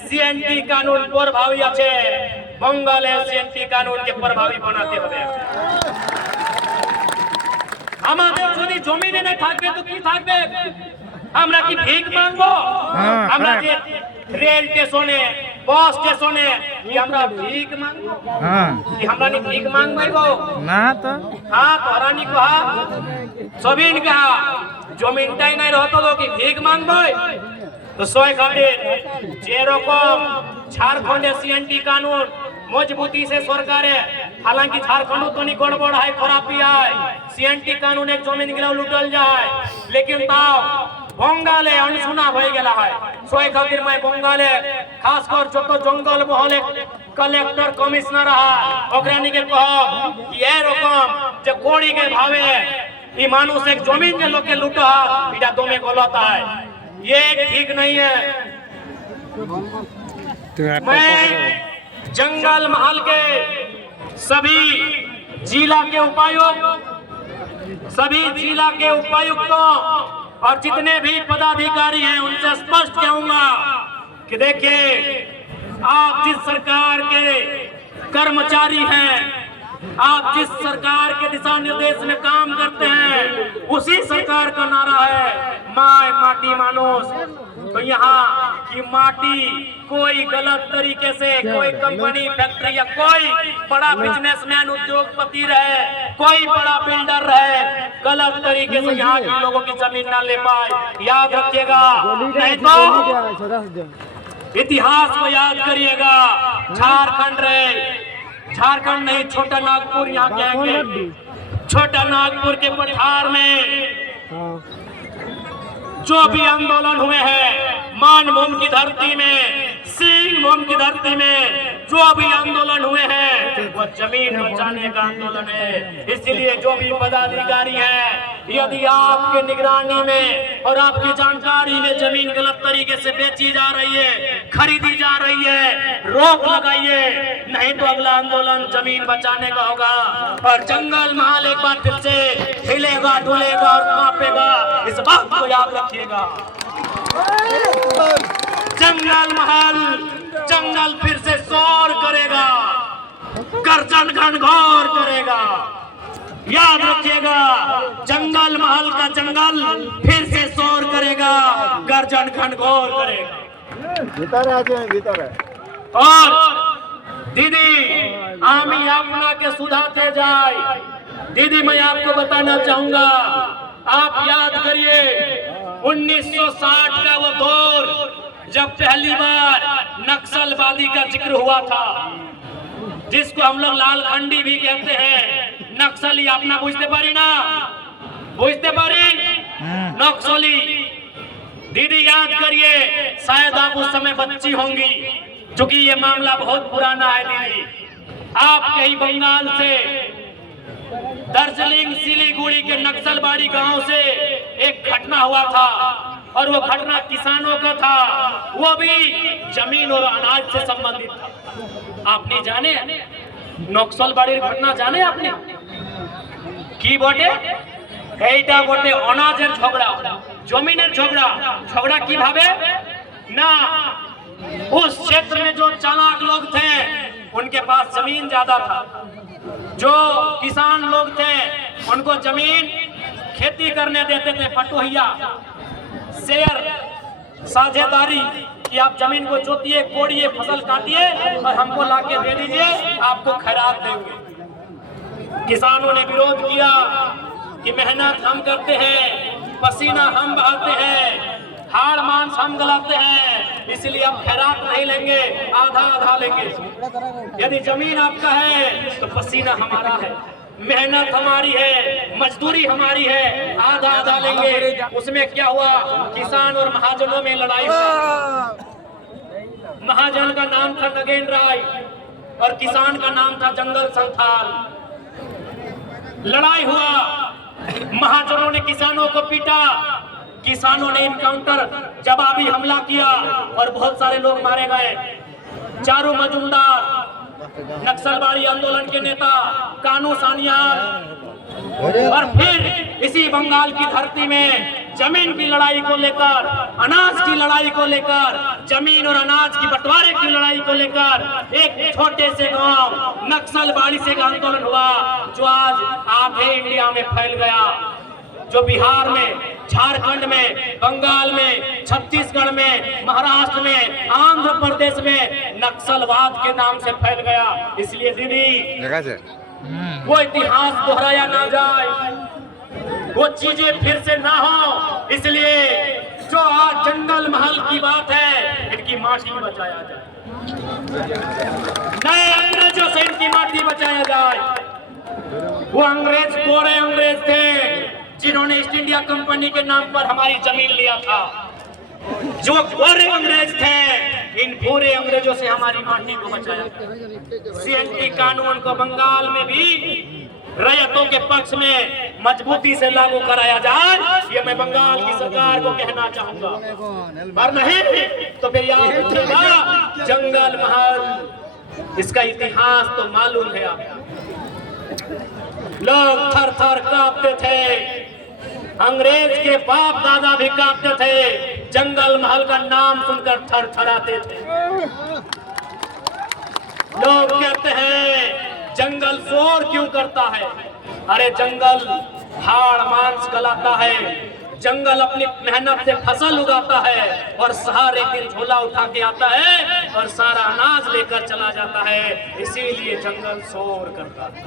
सीएनटी कानून प्रभावी আছে बंगाले सीएनटी कानून के प्रभावी बनाते হবে আমাদের যদি জমিনে না থাকবে তো কি থাকবে আমরা কি ভিক মাংবো আমরা যে রেল স্টেশনে বাস স্টেশনে কি আমরা ভিক মাংবো কি আমরা নি ভিক মাংবো না তো তোরা নি কহা সবিন কহা জমিনটাই নাই রহতো তো কি ভিক মাংবো তো সয় খাतिर যে রকম झारखंड सीएनटी कानून मजबूती से सरकार है हालांकि झारखंड तो नहीं गड़बड़ है खराबी है सीएनटी कानून एक जमीन गिला लुटल जाए लेकिन ताव बंगाले अनसुना हो गया है सोए खातिर मैं बंगाले खासकर जो तो जंगल महले कलेक्टर कमिश्नर रहा ओकरानी के कहो कि ए रकम जे कोड़ी के भावे ई मानुष एक जमीन के लोग के लूटा इटा दोमे गलत है ये ठीक नहीं है। मैं जंगल महल के सभी जिला के उपायुक्तों और जितने भी पदाधिकारी हैं उनसे स्पष्ट कहूंगा कि देखिए आप जिस सरकार के कर्मचारी हैं आप जिस सरकार के दिशा निर्देश में काम करते हैं उसी सरकार का नारा है माय माटी मानुष तो यहाँ की माटी कोई गलत तरीके से कोई कंपनी फैक्ट्री या कोई बड़ा बिजनेसमैन उद्योगपति रहे कोई बड़ा बिल्डर रहे गलत तरीके से यहाँ के लोगों की जमीन ना ले पाए याद रखिएगा नहीं तो इतिहास को याद करिएगा झारखंड नहीं छोटा नागपुर यहाँ कहेंगे छोटा नागपुर के पठार में जो भी आंदोलन हुए हैं मानभूम की धरती में सिंह भूम की धरती में जो भी आंदोलन हुए हैं वो जमीन बचाने का आंदोलन है। इसलिए जो भी पदाधिकारी हैं यदि आपके निगरानी में और आपकी जानकारी में जमीन गलत तरीके से बेची जा रही है खरीदी जा रही है रोक लगाइए नहीं तो अगला आंदोलन जमीन बचाने का होगा और जंगल महल एक बार फिर से हिलेगा डुलेगा और कांपेगा इस बात को याद रखिएगा। जंगल महल जंगल फिर से शोर करेगा, गर्जन घनघोर करेगा। याद रखिएगा, जंगल महल का जंगल फिर से शोर करेगा, गर्जन घनघोर करेगा। और दीदी आमी आपना के सुधाते जाए। दीदी मैं आपको बताना चाहूंगा, आप याद करिए 1960 का वो दौर जब पहली बार नक्सलवादी का जिक्र हुआ था, जिसको हम लोग लालखंडी भी कहते हैं। नक्सली अपना बुझते पारी ना, बुझते पारी नक्सली। दीदी याद करिए, शायद आप उस समय बच्ची होंगी, क्योंकि ये मामला बहुत पुराना है। दीदी आप कहीं बंगाल से दार्जिलिंग सिलीगुड़ी के नक्सलबाड़ी गांव से एक घटना हुआ था, और वो घटना किसानों का था, वो भी जमीन और अनाज से संबंधित था। आपने जाने नक्सलबाड़ी घटना जाने आपने की बोटे এইটা বটে অনাজের ঝগড়া, জমিনের ঝগড়া। ঝগড়া কিভাবে ना, उस क्षेत्र में जो चालाक लोग थे उनके पास जमीन ज्यादा था, जो किसान लोग थे उनको जमीन खेती करने देते थे, पटोहिया शेयर साझेदारी कि आप जमीन को जोतिए, कोड़िए, फसल काटिए और हमको लाके दे दीजिए, आपको खैरात देंगे। किसानों ने विरोध किया कि मेहनत हम करते हैं, पसीना हम बहाते हैं, हाड़ मांस हम गलाते हैं, इसलिए हम खैरात नहीं लेंगे, आधा आधा लेंगे। यदि जमीन आपका है तो पसीना हमारा है, मेहनत हमारी है, मजदूरी हमारी है, आधा आधा लेंगे। उसमें क्या हुआ, किसान और महाजनों में लड़ाई हुई। महाजन का नाम था नगेन राय और किसान का नाम था जंगल संथाल। लड़ाई हुआ, महाजनों ने किसानों को पीटा, किसानों ने इनकाउंटर जवाबी हमला किया और बहुत सारे लोग मारे गए। चारू मजुमदार नक्सलबाड़ी आंदोलन के नेता, कानू सानियाल, और फिर इसी बंगाल की धरती में जमीन की लड़ाई को लेकर, अनाज की लड़ाई को लेकर, जमीन और अनाज की बंटवारे की लड़ाई को लेकर एक छोटे से गांव नक्सलबाड़ी से आंदोलन हुआ, जो आज आधे इंडिया में फैल गया, जो बिहार में, झारखंड में, बंगाल में, छत्तीसगढ़ में, महाराष्ट्र में, आंध्र प्रदेश में नक्सलवाद के नाम से फैल गया। इसलिए दीदी वो इतिहास दोहराया ना जाए, वो चीजें फिर से ना हो, इसलिए जो आज जंगल महल की बात है, इनकी माटी बचाया जाए, नए अंग्रेजों से इनकी माटी बचाया जाए। वो अंग्रेज कोरे अंग्रेज थे जिन्होंने ईस्ट इंडिया कंपनी के नाम पर हमारी जमीन लिया था। जो गोरे अंग्रेज थे, इन पूरे अंग्रेजों से हमारी माटी को बचाया। सीएनटी कानून को बंगाल में भी रैयतों के पक्ष में मजबूती से लागू कराया जाए, ये मैं बंगाल की सरकार को कहना चाहूंगा। पर नहीं तो फिर याद रखिएगा, जंगल महल इसका इतिहास तो मालूम है आपको। लोग थर थर कांपते थे, अंग्रेज के बाप दादा भी कांपते थे, जंगल महल का नाम सुनकर थर थराते थे। लोग कहते हैं जंगल शोर क्यों करता है? अरे जंगल हाड़ मांस गलाता है, जंगल अपनी मेहनत से फसल उगाता है और शहर एक दिन झोला उठा के आता है और सारा अनाज लेकर चला जाता है, इसीलिए जंगल शोर करता है।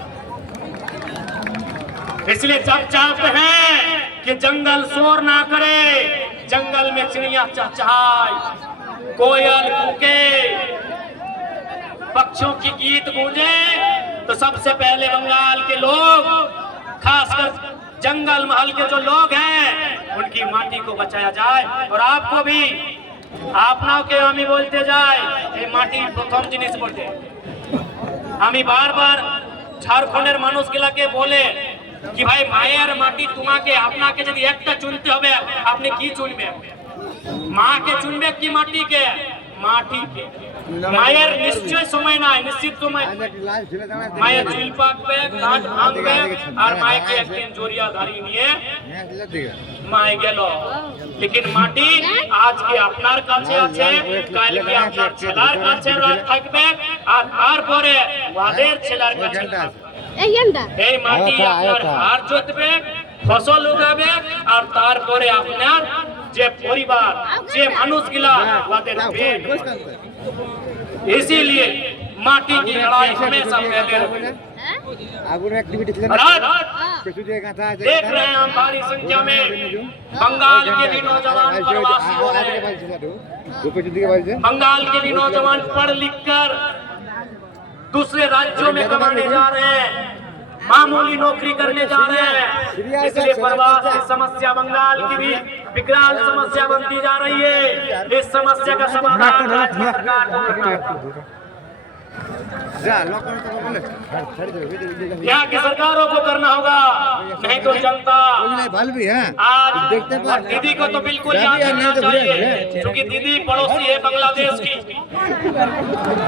इसलिए जब चाहते हैं कि जंगल शोर ना करे, जंगल में चिड़िया चहचहाए, कोयल कूके, पक्षियों की गीत गूंजे, तो सबसे पहले बंगाल के लोग, खासकर जंगल महल के जो लोग हैं, उनकी माटी को बचाया जाए। और आपको भी आपना के हमें बोलते जाए, ये माटी प्रथम जिनिस बोलते हमें बार बार झारखंडेर मानुष के लाके बोले कि भाई मायर माटी तुम्हाके आपनाके यदि एकटा चुनते होबे, आपने की चुनबे? माँ के चुनबे कि माटी के? माटी के। মায়ের নিশ্চয় সময় নাই, নিশ্চিত সময় মায়ের চুল পাকবে, কাঠ ভাঙবে, আর মাকে একদিন জড়িয়া দাঁড়িয়ে নিয়ে মায়ে গেল। লেকিন মাটি আজকে আপনার কাছে আছে, কালকে আপনার ছেলের কাছে থাকবে, আর তারপরে ওদের ছেলের কাছে থাকবে। এই মাটি আপনার হার জোতবে, ফসল উগাবে, আর তারপরে আপনার যে পরিবার, যে মানুষগুলা ওদের পেট। इसीलिए माटी की लड़ाई हमेशा पहले रहे। देख रहे हैं हम भारी संख्या में बंगाल के भी नौजवान प्रवासी हो रहे हैं। बंगाल के भी नौजवान पढ़ लिख कर दूसरे राज्यों में कमाने जा रहे हैं, मामूली नौकरी करने जा रहे हैं। इसलिए प्रवास की समस्या बंगाल की भी विकराल समस्या बनती जा रही है। इस समस्या का समाधान राज्य सरकार को करना है। यहाँ की सरकारों को करना होगा, नहीं तो जनता। आज दीदी को तो बिल्कुल याद रखना चाहिए, क्योंकि दीदी पड़ोसी है बांग्लादेश की।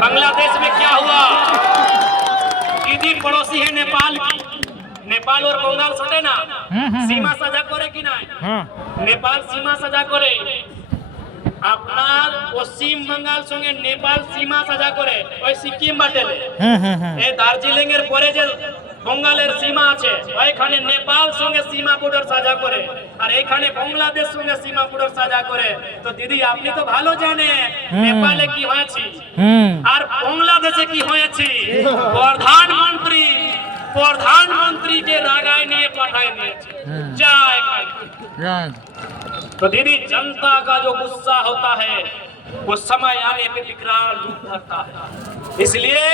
बांग्लादेश में क्या हुआ? दीदी पड़ोसी है नेपाल की। नेपाल और बंगाल सटे ना, सीमा साझा करे कि ना? नेपाल सीमा साझा करे, আপনার পশ্চিম বাঙ্গাল সঙ্গে নেপাল সীমা সাজা করে ওই সিকিম বাটেলে। এই দার্জিলিং এর পরে যে বঙ্গালের সীমা আছে, ওইখানে নেপাল সঙ্গে সীমা বর্ডার সাজা করে, আর এইখানে বাংলাদেশ সঙ্গে সীমা বর্ডার সাজা করে। তো দিদি আপনি তো ভালো জানেন নেপালে কি হয়েছে আর বাংলাদেশে কি হয়েছে। প্রধানমন্ত্রীকে রাগায় নিয়ে পাঠায় দিয়েছে, যা এখানে। तो दीदी जनता का जो गुस्सा होता है वो समय आने पे विकराल रूप धरता है। इसलिए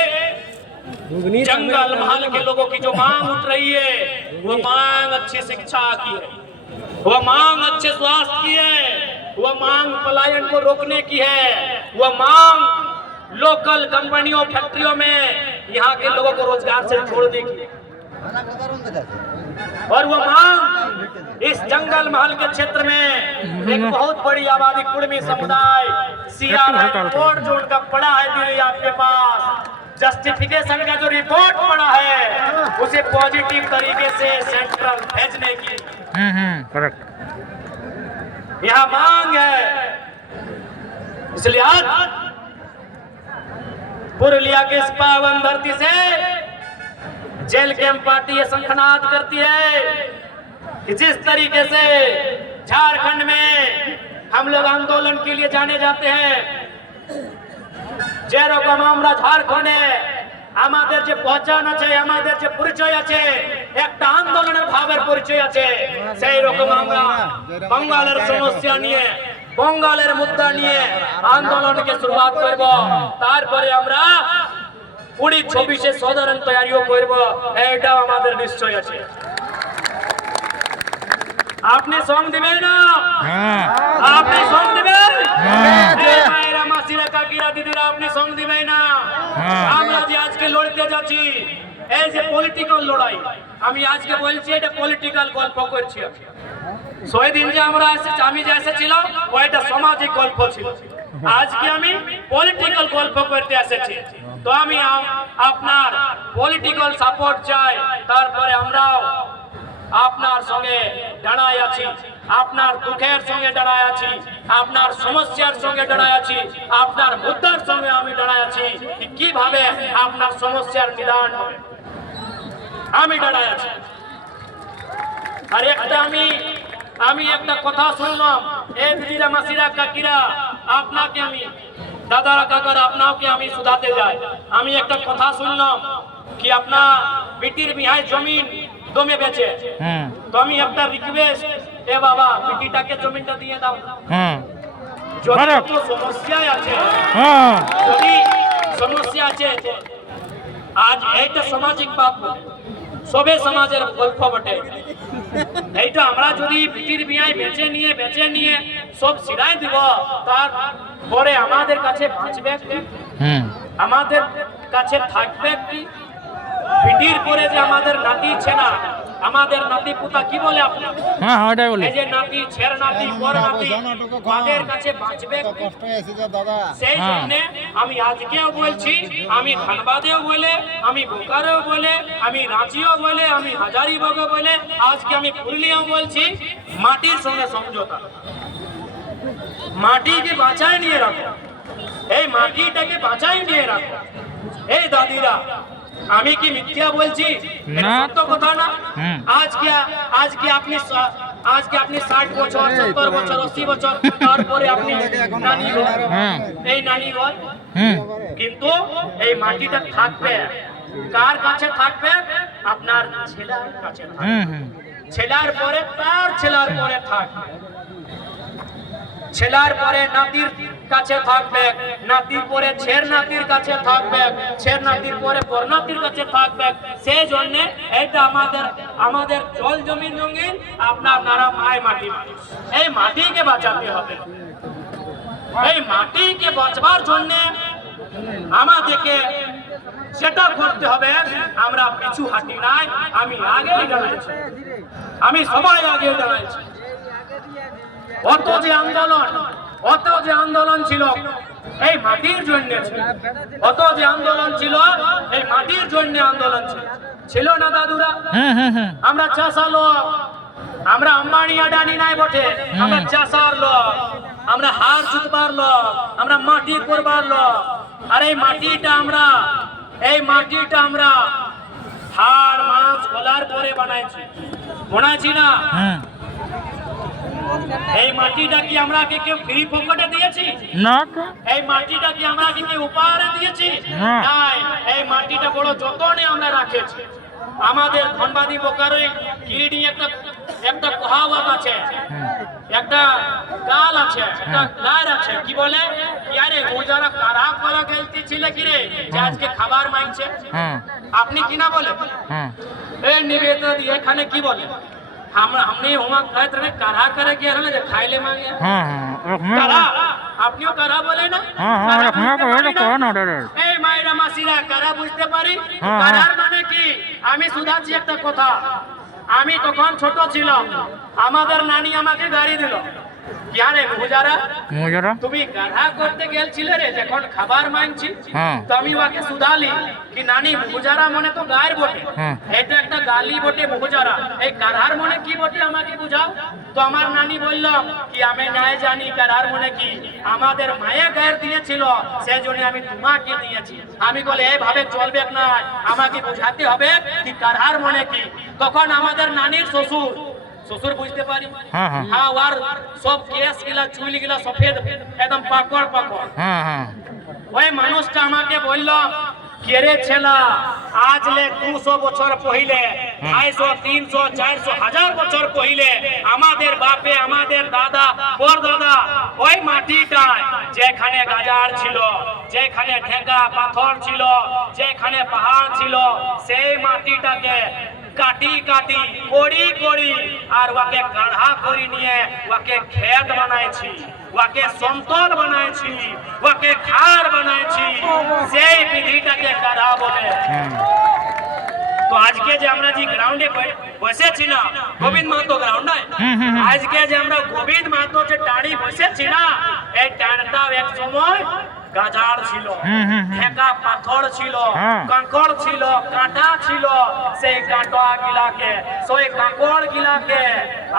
जंगल महल के लोगों की जो मांग उठ रही है, वो मांग अच्छी शिक्षा की है, वो मांग अच्छे स्वास्थ्य की है, वो मांग पलायन को रोकने की है, वो मांग लोकल कंपनियों फैक्ट्रियों में यहाँ के लोगों को रोजगार से छोड़ने की है, और वो मांग इस जंगल महल के क्षेत्र में एक बहुत बड़ी आबादी कुर्मी समुदाय रिपोर्ट जो उनका पड़ा है दीदी आपके पास, जस्टिफिकेशन का जो रिपोर्ट पड़ा है उसे पॉजिटिव तरीके से सेंट्रल भेजने की करेक्ट यहाँ मांग है। इसलिए आज पुरुलिया के इस पावन धरती से जेल कैंप पार्टी ये शंखनाद करती है कि जिस तरीके से झारखंड में हम लोग आंदोलन के लिए जाने जाते हैं, যেরকম আমরা ঝাড়খণ্ডে আমাদের যে পহচান আছে, আমাদের যে পরিচয় আছে, একটা আন্দোলনের ভাবের পরিচয় আছে, সেই রকম আমরা বাঙালের সমস্যা নিয়ে, বঙ্গালের মুদ্রা নিয়ে আন্দোলনকে শুরুয়াত করব। তারপরে আমরা 20-26 সাধারণ তৈরিও করব, এটাও আমাদের নিশ্চয় আছে। আপনি সঙ্গ দিবেন না? আপনি সঙ্গ দিবেন? মায়েরা, মাসিরা, কাকিরা, দিদিরা আপনি সঙ্গ দিবেন না? আমরা যে আজকে লড়তে যাচ্ছি, এই যে পলিটিক্যাল লড়াই, আমি আজকে বলছি এটা পলিটিক্যাল গল্প করছি। সেই দিন যে আমরা এসেছি, আমি যে এসেছিলাম ওইটা সামাজিক গল্প ছিল। আজকে আমি পলিটিক্যাল গল্প করতে এসেছি। তো আমি আপনার পলিটিক্যাল সাপোর্ট চাই, তারপরে আমরাও আপনার সঙ্গে দাঁড়ায় আছি, আপনার দুঃখের সঙ্গে দাঁড়ায় আছি, আপনার সমস্যার সঙ্গে দাঁড়ায় আছি, আপনার মুদ্রার সঙ্গে আমি দাঁড়ায় আছি কিভাবে আপনার সমস্যার নিদান হবে, আমি দাঁড়ায় আছি। আর একটা আমি একটা কথা শুনলাম, এই দিদিরা, মাসিরা, কাকিরা, আপনাকে আমি, দাদারা, কাকারা, আপনাকে আমি শুধাতে যাই। আমি একটা কথা শুনলাম কি আপনার বেটির বিহায় জমিন দমে বেচে। তো আমি একটা রিকোয়েস্ট, এ বাবা বেটিটাকে জমিনটা দিয়ে দাও। যদি কোনো সমস্যা আছে, যদি সমস্যা আছে, আজ এইটা সামাজিক পাপ, সবে সমাজের গল্প বটে। এইটা আমরা যদি বেটির বিহায় বেচে নিয়ে সব সিরাই দিব, তারপরে আমাদের কাছে বাঁচবে কি? আমাদের কাছে থাকবে কি? বেটির পরে যে আমাদের নাতি ছেনা আমাদের নাতি পুতা কি বলে আপনি? হ্যাঁ হ্যাঁ ওটাই বলি। এই যে নাতি, ছেড় নাতি, পর নাতি, তাদের কাছে বাঁচবে কি? সেই জন্য আমি আজকেও বলছি, আমি ধানবাদেও বলে, আমি বোকারেও বলে, আমি রাঁচিও বলে, আমি হাজারিবাগও বলে, আজকে আমি পুরুলিয়াও বলছি, মাটির সঙ্গে সমঝোতা। মাটিকে বাঁচায় নিয়ে রাখো, এই মাটিটাকে বাঁচায় নিয়ে রাখো। এই দাদিরা, আমি কি মিথ্যা বলছি? এটা না। সত্য কথা না? হুম। আজকে আপনি 60 বছর, 70 বছর, 80 বছর, তারপরে আপনি নানি ঘর, হুম। এই নানি ঘর, হুম কিন্তু এই মাটিটা থাকবে কার কাছে? থাকবে আপনার ছেলের কাছে থাকবে। হুম হুম ছেলার পরে তার ছেলার পরে থাকবে, ছেলার পরে নাতির কাছে থাকবে, নাতির পরে ছের নাতির কাছে থাকবে, ছের নাতির পরে পরনাতির কাছে থাকবে। সেই জন্য এটা আমাদের জল জমি জঙ্গিল, আপনারা মায় মাটি মানুষ। এই মাটিকে বাঁচাতে হবে। এই মাটিকে বাঁচবার জন্য আমাদেরকে সেটা করতে হবে। আমরা পিছু হাঁটি নাই, আমি আগেই দাঁড়াইছি, আমি সবাই আগে দাঁড়াইছি। অত যে আন্দোলন ছিল এই মাটির জন্য ছিল, অত যে আন্দোলন ছিল এই মাটির জন্য আন্দোলন ছিল না দাদুরা? হুম হুম হুম আমরা চাষা লোক, আমরা আম্বানি আডানি নাই বটে, আমরা চাষার লোক, আমরা হার জুতবার লোক, আমরা মাটি করবার লোক। আর এই মাটিটা আমরা হাড় মাছ গলার পরে বানাইছি না? হুম এই মাটিটা কি আমরা কেউ ফ্রি পকেটে দিয়েছি? না তো এই মাটিটা কি আমরা কেউ উপহারে দিয়েছি? হ্যাঁ। নাই, এই মাটিটা বড় যতনে আমরা রাখেছি। আমাদের ধনবাদী বোকারে গিরিডি একটা কহাওয়াত আছে, একটা গাল আছে, একটা গার আছে, কি বলে? ইয়ারে ও যারা কারা করা গেলতি ছিল কি রে, যে আজকে খাবার মাইছে। হুম আপনি কি না বলে? হুম এই নিবেদন এখানে কি বলে? हमने होमा कहत रहे काढ़ा करे के रहले जे खाइले मांगे हाँ हाँ रखना काढ़ा, আপনিও কাढ़া বলে না? हाँ हाँ কাढ़া रखना বুঝতে को পারি तो না? कौन ऑर्डर है এই মাইরা মাসিরা কাঢ়া বুঝতে পারি? হ্যাঁ, কাঢ়ার মানে কি? আমি শুধাচ্ছি একটা কথা। আমি তখন ছোট ছিলাম, আমাদের নানি আমাকে গাড়ি দিল, কি আরে মুজারা मुझे তুমি কাঢ়া করতে গেলছিলে রে যখন খাবার মানছি, হ্যাঁ। তো আমি ওকে সুধালি কি নানি মুজারা মনে তো গায়ের বটে, হ্যাঁ। এটা একটা গালি বটে মুজারা, এই কাঢ়ার মনে কি বটে আমাকে বুঝাও। তো আমার নানি বলল কি আমি নাই জানি কাঢ়ার মনে কি, আমাদের মায়ে গায়ের দিয়েছিল সেজন্য আমি তোমাকে দিয়েছি। আমি বলে এইভাবে চলবে না, আমাকে বুঝাতে হবে কি কাঢ়ার মনে কি। তখন আমাদের নানির শ্বশুর বুঝতে পারি, हाँ हाँ হ্যাঁ ওর সব কেস গিলা চুল গিলা সফেদ একদম পাকড় हाँ हाँ ওই মানুষটা আমাকে বলল কে রে ছেলা, আজ লে 200 বছর পहिले, 250, 300, 400, 1000 বছর পहिले আমাদের বাপে, আমাদের দাদা, পরদাদা ওই মাটিটায় যেখানে গাজার ছিল, যেখানে ঢেকা পাথর ছিল, যেখানে পাহাড় ছিল, সেই মাটিটাকে কাটি কাটি কড়ি আর ওকে গাঢ়া করে নিয়ে ওকে খেত বানাইছি, ওকে সমতল বানাইছি, ওকে খাড় বানাইছি, সেই বিধিটাকে কাঢ়া বলে। তো আজকে যে আমরা যে গ্রাউন্ডে বসেছি না, গোবিন্দ মাহাতো গ্রাউন্ড নয়, আজকে যে আমরা গোবিন্দ মাহাতো যে টাড়ি বসেছি না, এই টাড়টাও এক সময় গাজার ছিল, ঢেকা পাথর ছিল, কাঁকড় ছিল, কাঁটা ছিল। সেই কাঁটা গিলাকে, সেই কাঁকড় গিলাকে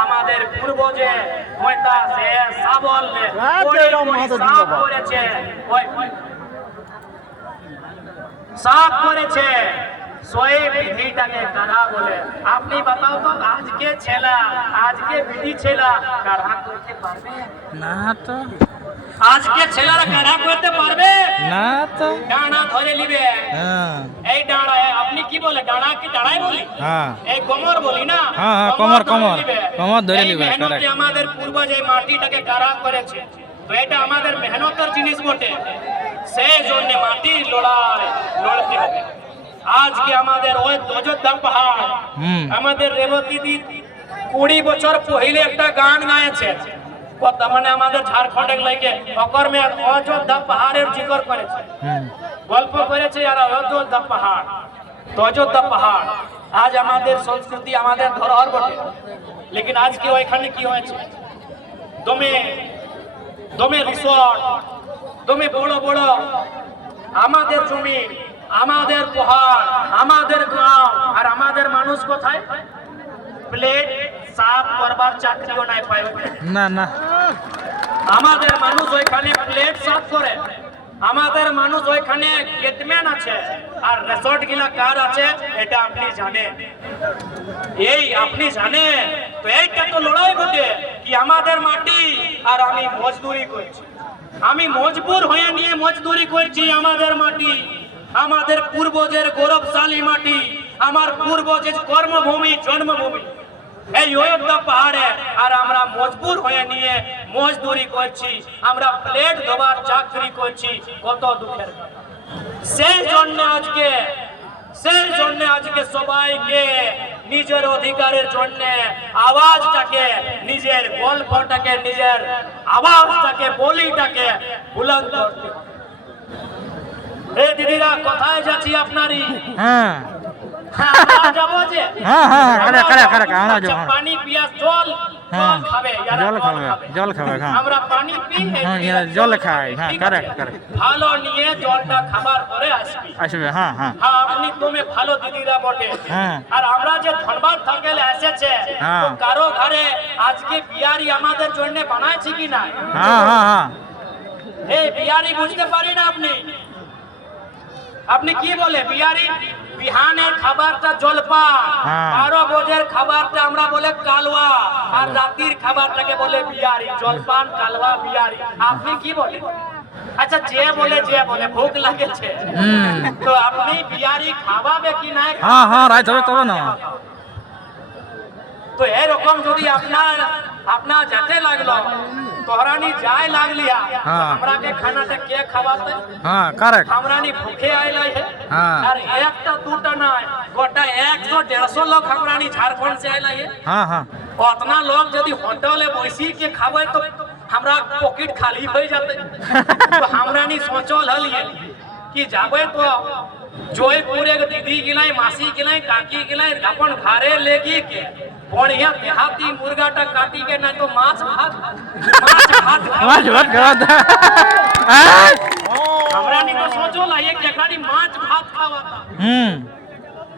আমাদের পূর্বজে হয়তো সে শাবল সাফ করেছে, সাফ করেছে, সোয়ে বিধিটাকে কাঢ়া বলে। আপনি বাতাও তো আজকে ছেলা, আজকে বিধি ছেলা কাঢ়া করতে পারবে ना तो আজকে ছেলেরা কাঢ়া করতে পারবে ना तो ডানা ধরে নিবে। हाँ এই ডানা আপনি কি বলে, ডানা কি ডাড়াই বলি? हाँ এই কোমর বলি না? হ্যাঁ, হ্যাঁ, কোমর, ধরে কোমর, নিবে। কোমর ধরে এই নিবে, মেহনতে correct। আমাদের পূর্বজ এই মাটিটাকে কাঢ়া করেছে, তো এটা আমাদের মেহনতের জিনিস বটে। সেই জন্য মাটির লড়তে হবে। আজকে আমাদের ওই অযোধ্যা পাহাড়, আমাদের রেবতী দি 20 বছর পहिले একটা গান গাইছে, কথা মানে আমাদের ঝাড়খণ্ডের লাগে অকর্মে অযোধ্যা পাহাড়ের জিকর করেছে, গল্প করেছে আর অযোধ্যা পাহাড়। তো অযোধ্যা পাহাড় আজ আমাদের সংস্কৃতি আমাদের ধরোহর বটে, লেকিন আজকে ওইখানে কি হয়েছে, দমে দমে রিসর্ট, দমে বড় বড় আমাদের জমি, আমাদের পাহাড়, আমাদের গ্রাম, আর আমাদের মানুষ কোথায়? প্লেট সাফ করবার চাকরিও নাই পায়। না না আমাদের মানুষ ওইখানে প্লেট সাফ করে, আমাদের মানুষ ওইখানে গেটম্যান আছে, আর রিসর্ট গিলা কার আছে এটা আপনি জানেন। এই আপনি জানেন তো এইটা তো লড়াই বটে কি আমাদের মাটি আর আমি মজদুরি করছি, আমি মজবুর হয়ে নিয়ে মজদুরি করছি আমাদের মাটি, আমাদের পূর্বজের গৌরবশালী মাটি, আমার পূর্বজের কর্মভূমি জন্মভূমি এই অযোধ্যা পাহাড়ে, আর আমরা মজবুর হয়ে নিয়ে মজদুরি করছি, আমরা প্লেট ধোবার চাকরি করছি। কত দুঃখের কথা। সেই জন্য আজকে সবাইকে নিজের অধিকারের জন্য আওয়াজটাকে, নিজের গল্পটাকে, নিজের আওয়াজটাকে, বলিটাকে বুলন্দ করতে হবে। এই দিদিরা কোথায় যাচ্ছি আপনারই? হ্যাঁ আমরা যাবো যে হ্যাঁ হ্যাঁ কারে কারে কারে আমরা আচ্ছা, যাবো। পানি পিয়াস জল হ্যাঁ খাবে, যারা জল খাবে, জল খাবে, হ্যাঁ আমরা পানি পিই, হ্যাঁ জল খাই, হ্যাঁ ঠিক কারেক্ট আছে? কারেক্ট ভালো নিয়ে জলটা খাবার পরে আসবি। আসবে, হ্যাঁ হ্যাঁ হ্যাঁ আপনি তুমি ভালো দিদিরা বটে। হ্যাঁ। আর আমরা যে ধনবাদ থেকে এসেছে হ্যাঁ। তো কারো ঘরে আজকে বিয়ারি আমাদের জন্য বানাইছি কি না? হ্যাঁ হ্যাঁ হ্যাঁ এই বিয়ারি বুঝতে পারি না আপনি? আপনি কি বলে বিয়ারি? বিহানের খাবারটা জলপান, হ্যাঁ। 12 বজের খাবারটা আমরা বলে কালওয়া, আর রাতের খাবারটাকে বলে বিয়ারি। জলপান, কালওয়া, বিয়ারি। আপনি কি বলে? আচ্ছা যে বলে ভোগ লাগেছে তো আপনি বিয়ারি খাওয়াবে কি নাই? হ্যাঁ হ্যাঁ রাইট হবে তবে না। তো এরকম যদি আপনার যেতে লাগলো, তোহরানি যায় লাগলিয়া, হ্যাঁ। আমরাকে খানাটা কে খাওয়াতে? হ্যাঁ কারেক্ট আমরানি ভুখে আইলাই হে। হ্যাঁ। আর একটা দুটা নয়, গোটা 100-150 লোক আমরানি ঝাড়খণ্ড से আইলাই হে। হ্যাঁ হ্যাঁ उतना लोग यदि होटल में बैसी के खावे तो हमरा पॉकेट खाली हो जाते। तो हमरा नहीं सोचल हलिए कि जाबे तो जोयपुर एक दीदी गिलाई, मासी गिलाई, काकी गिलाई, अपन घरे लेगी के बढ़िया देहाती मुर्गाटा काटी के, ना तो माछ भात আমার জল খাওয়া हमरा नहीं तो सोचल है कि एकरा नहीं माछ भात खावाता।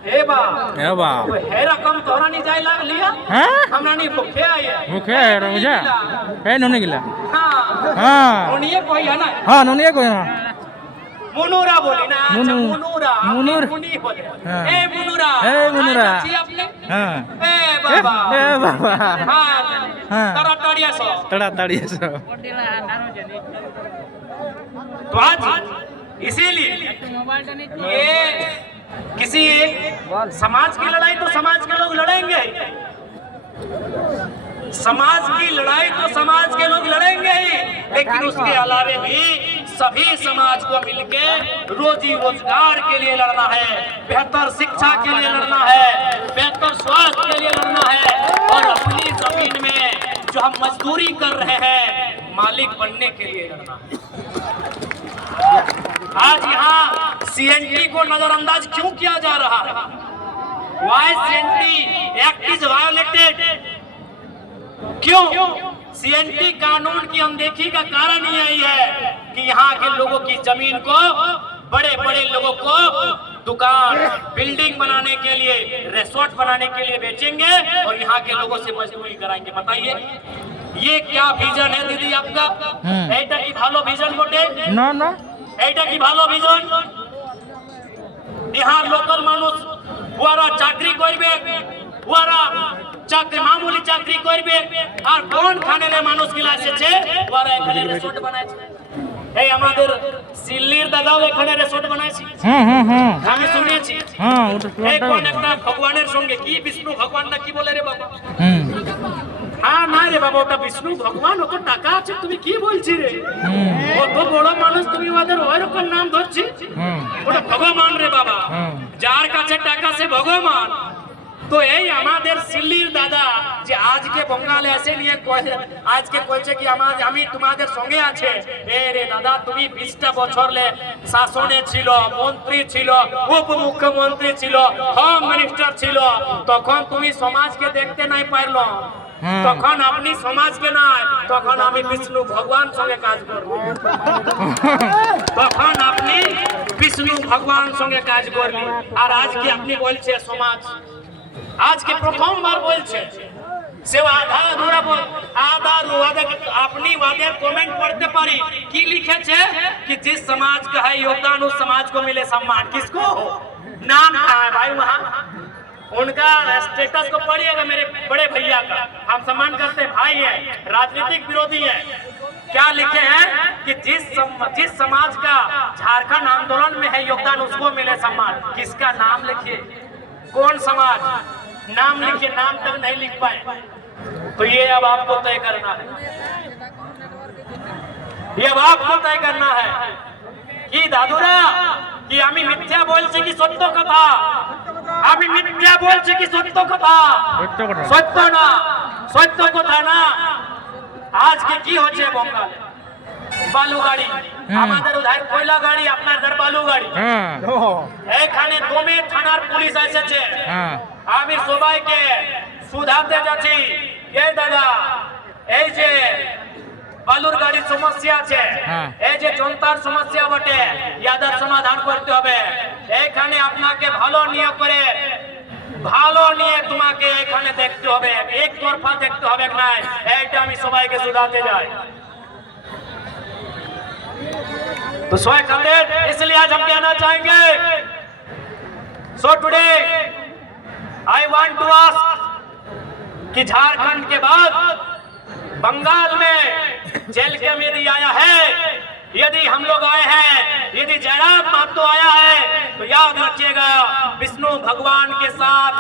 हे बा এ বা तो हे रकम तोरा नहीं जाय लाग लिया, হ্যাঁ हमरा नहीं भूखे आए মুখে রোজা এই ননি গিলা हाँ হ্যাঁ उन्हीं कोई है ना হ্যাঁ ননি কই না मुनुरा बोली ना। अच्छा मुनु- मुनुरा मुनुर। मुनी बोले हाँ। ए मुनुरा ए मुनुरा। आज अच्छी आपने হ্যাঁ ए बाबा এ বাবা हाँ हाँ। तारा ताड़िया सो তাড়াতাড়ি এসো। तो आज इसीलिए ये किसी एक समाज की लड़ाई तो समाज के लोग लड़ेंगे, समाज की लड़ाई तो समाज के लोग लड़ेंगे ही, लेकिन उसके अलावे भी सभी समाज को मिलके रोजी रोजगार के लिए लड़ना है, बेहतर शिक्षा के लिए लड़ना है, बेहतर स्वास्थ्य के लिए लड़ना है, और अपनी जमीन में जो हम मजदूरी कर रहे हैं मालिक बनने के लिए लड़ना है। आज यहाँ सीएनटी को नजरअंदाज क्यों किया जा रहा है? Why CNT act is violated? क्यों? सीएनटी कानून की अनदेखी का कारण यही है कि यहाँ के लोगों की जमीन को बड़े बड़े लोगों को दुकान, बिल्डिंग बनाने के लिए, रिसोर्ट बनाने के लिए बेचेंगे और यहाँ के लोगों से मजदूरी कराएंगे। बताइए ये क्या विजन है दीदी आपका? এইটা কি ভালো ভিজন বটে? না না এইটা কি ভালো ভিজন? ইহার লোকাল মানুষ ওরা চাকরি করবে, ওরা চাকরি মামুলি চাকরি করবে, আর কোন খানের মানুষ গিলা এসেছে ওরা এখানে রিসোর্ট বানাইছে। এই আমাদের সিল্লির দাদাও এখানে রিসোর্ট বানাইছে, হুম হুম হুম আমি শুনেছি। হ্যাঁ ওটা এই পুরোটা কোন একটা ভগবানের সঙ্গে কি বিষ্ণু ভগবানটা কি বলে রে বাবা? হুম হ্যাঁ না রে বাবা, ওটা বিষ্ণু ভগবান, অত টাকা আছে, তুমি কি বলছি রে? অত বড় মানুষ তুমি ওদের ওইরকম নাম ধরছি? হুম ওটা ভগবান রে বাবা, হুম। যার কাছে টাকা সে ভগবান। তো এই আমাদের সিল্লির দাদা যে আজকে বঙ্গালে এসে নিয়ে আজকে বলছে কি আমি তোমাদের সঙ্গে আছে। এ রে দাদা, তুমি 20টা বছর শাসনে ছিল, মন্ত্রী ছিল, উপমুখ্যমন্ত্রী ছিল, হোম মিনিস্টার ছিল, তখন তুমি সমাজকে দেখতে নাই পারলো। তখন আপনি সমাজকে নাই, তখন আমি বিষ্ণু ভগবান সঙ্গে কাজ করবো। তখন আপনি বিষ্ণু ভগবান সঙ্গে কাজ করলি। আর আজকে আপনি বলছে সমাজ, আজকে প্রথমবার বলছে সে আধা अपनी वादे कमेंट पढ़ते पारी की लिखे छे कि जिस समाज का है योगदान उस समाज को मिले सम्मान। किसको नाम क्या है भाई वहाँ, उनका स्टेटस को पढ़िएगा मेरे बड़े भैया का, हम सम्मान करते हैं, भाई है, राजनीतिक विरोधी है। क्या लिखे हैं कि जिस समाज का झारखंड आंदोलन में है योगदान उसको मिले सम्मान। किसका नाम लिखिए, कौन समाज, नाम लिखिए, नाम तक नहीं लिख पाए। तो ये अब आपको तय करना है, ये अब आपको तय करना है कि दादुरा कि आमी मिथ्या बोलছে কি সত্য কথা, আমি মিথ্যা বলছি কি সত্য কথা, সত্য না, সত্য কথা না। আজকে কি হচ্ছে বঙ্গালে, বালু গাড়ি, আমাদের উধার কয়লা গাড়ি, আপনাদের বালু গাড়ি। এখানে দমে থানার পুলিশ এসেছে, আমি সবাইকে সুধাতে যাচ্ছি, এই দাদা এই যে বালুর গাড়ির সমস্যা আছে, এই যে জনতার সমস্যা বটে, ইয়াদের সমাধান করতে হবে। এখানে আপনাকে ভালো নিয়ে তোমাকে এখানে দেখতে হবে, এক তরফা দেখতে হবে না। এইটা আমি সবাইকে সুধাতে যাই। तो सोए खातिर इसलिए आज हम कहना चाहेंगे, so today I want to ask कि झारखंड के बाद बंगाल में जेल के में यदि आया है, यदि हम लोग आए हैं, यदि जयराम महतो आया है, तो याद रखिएगा विष्णु भगवान के साथ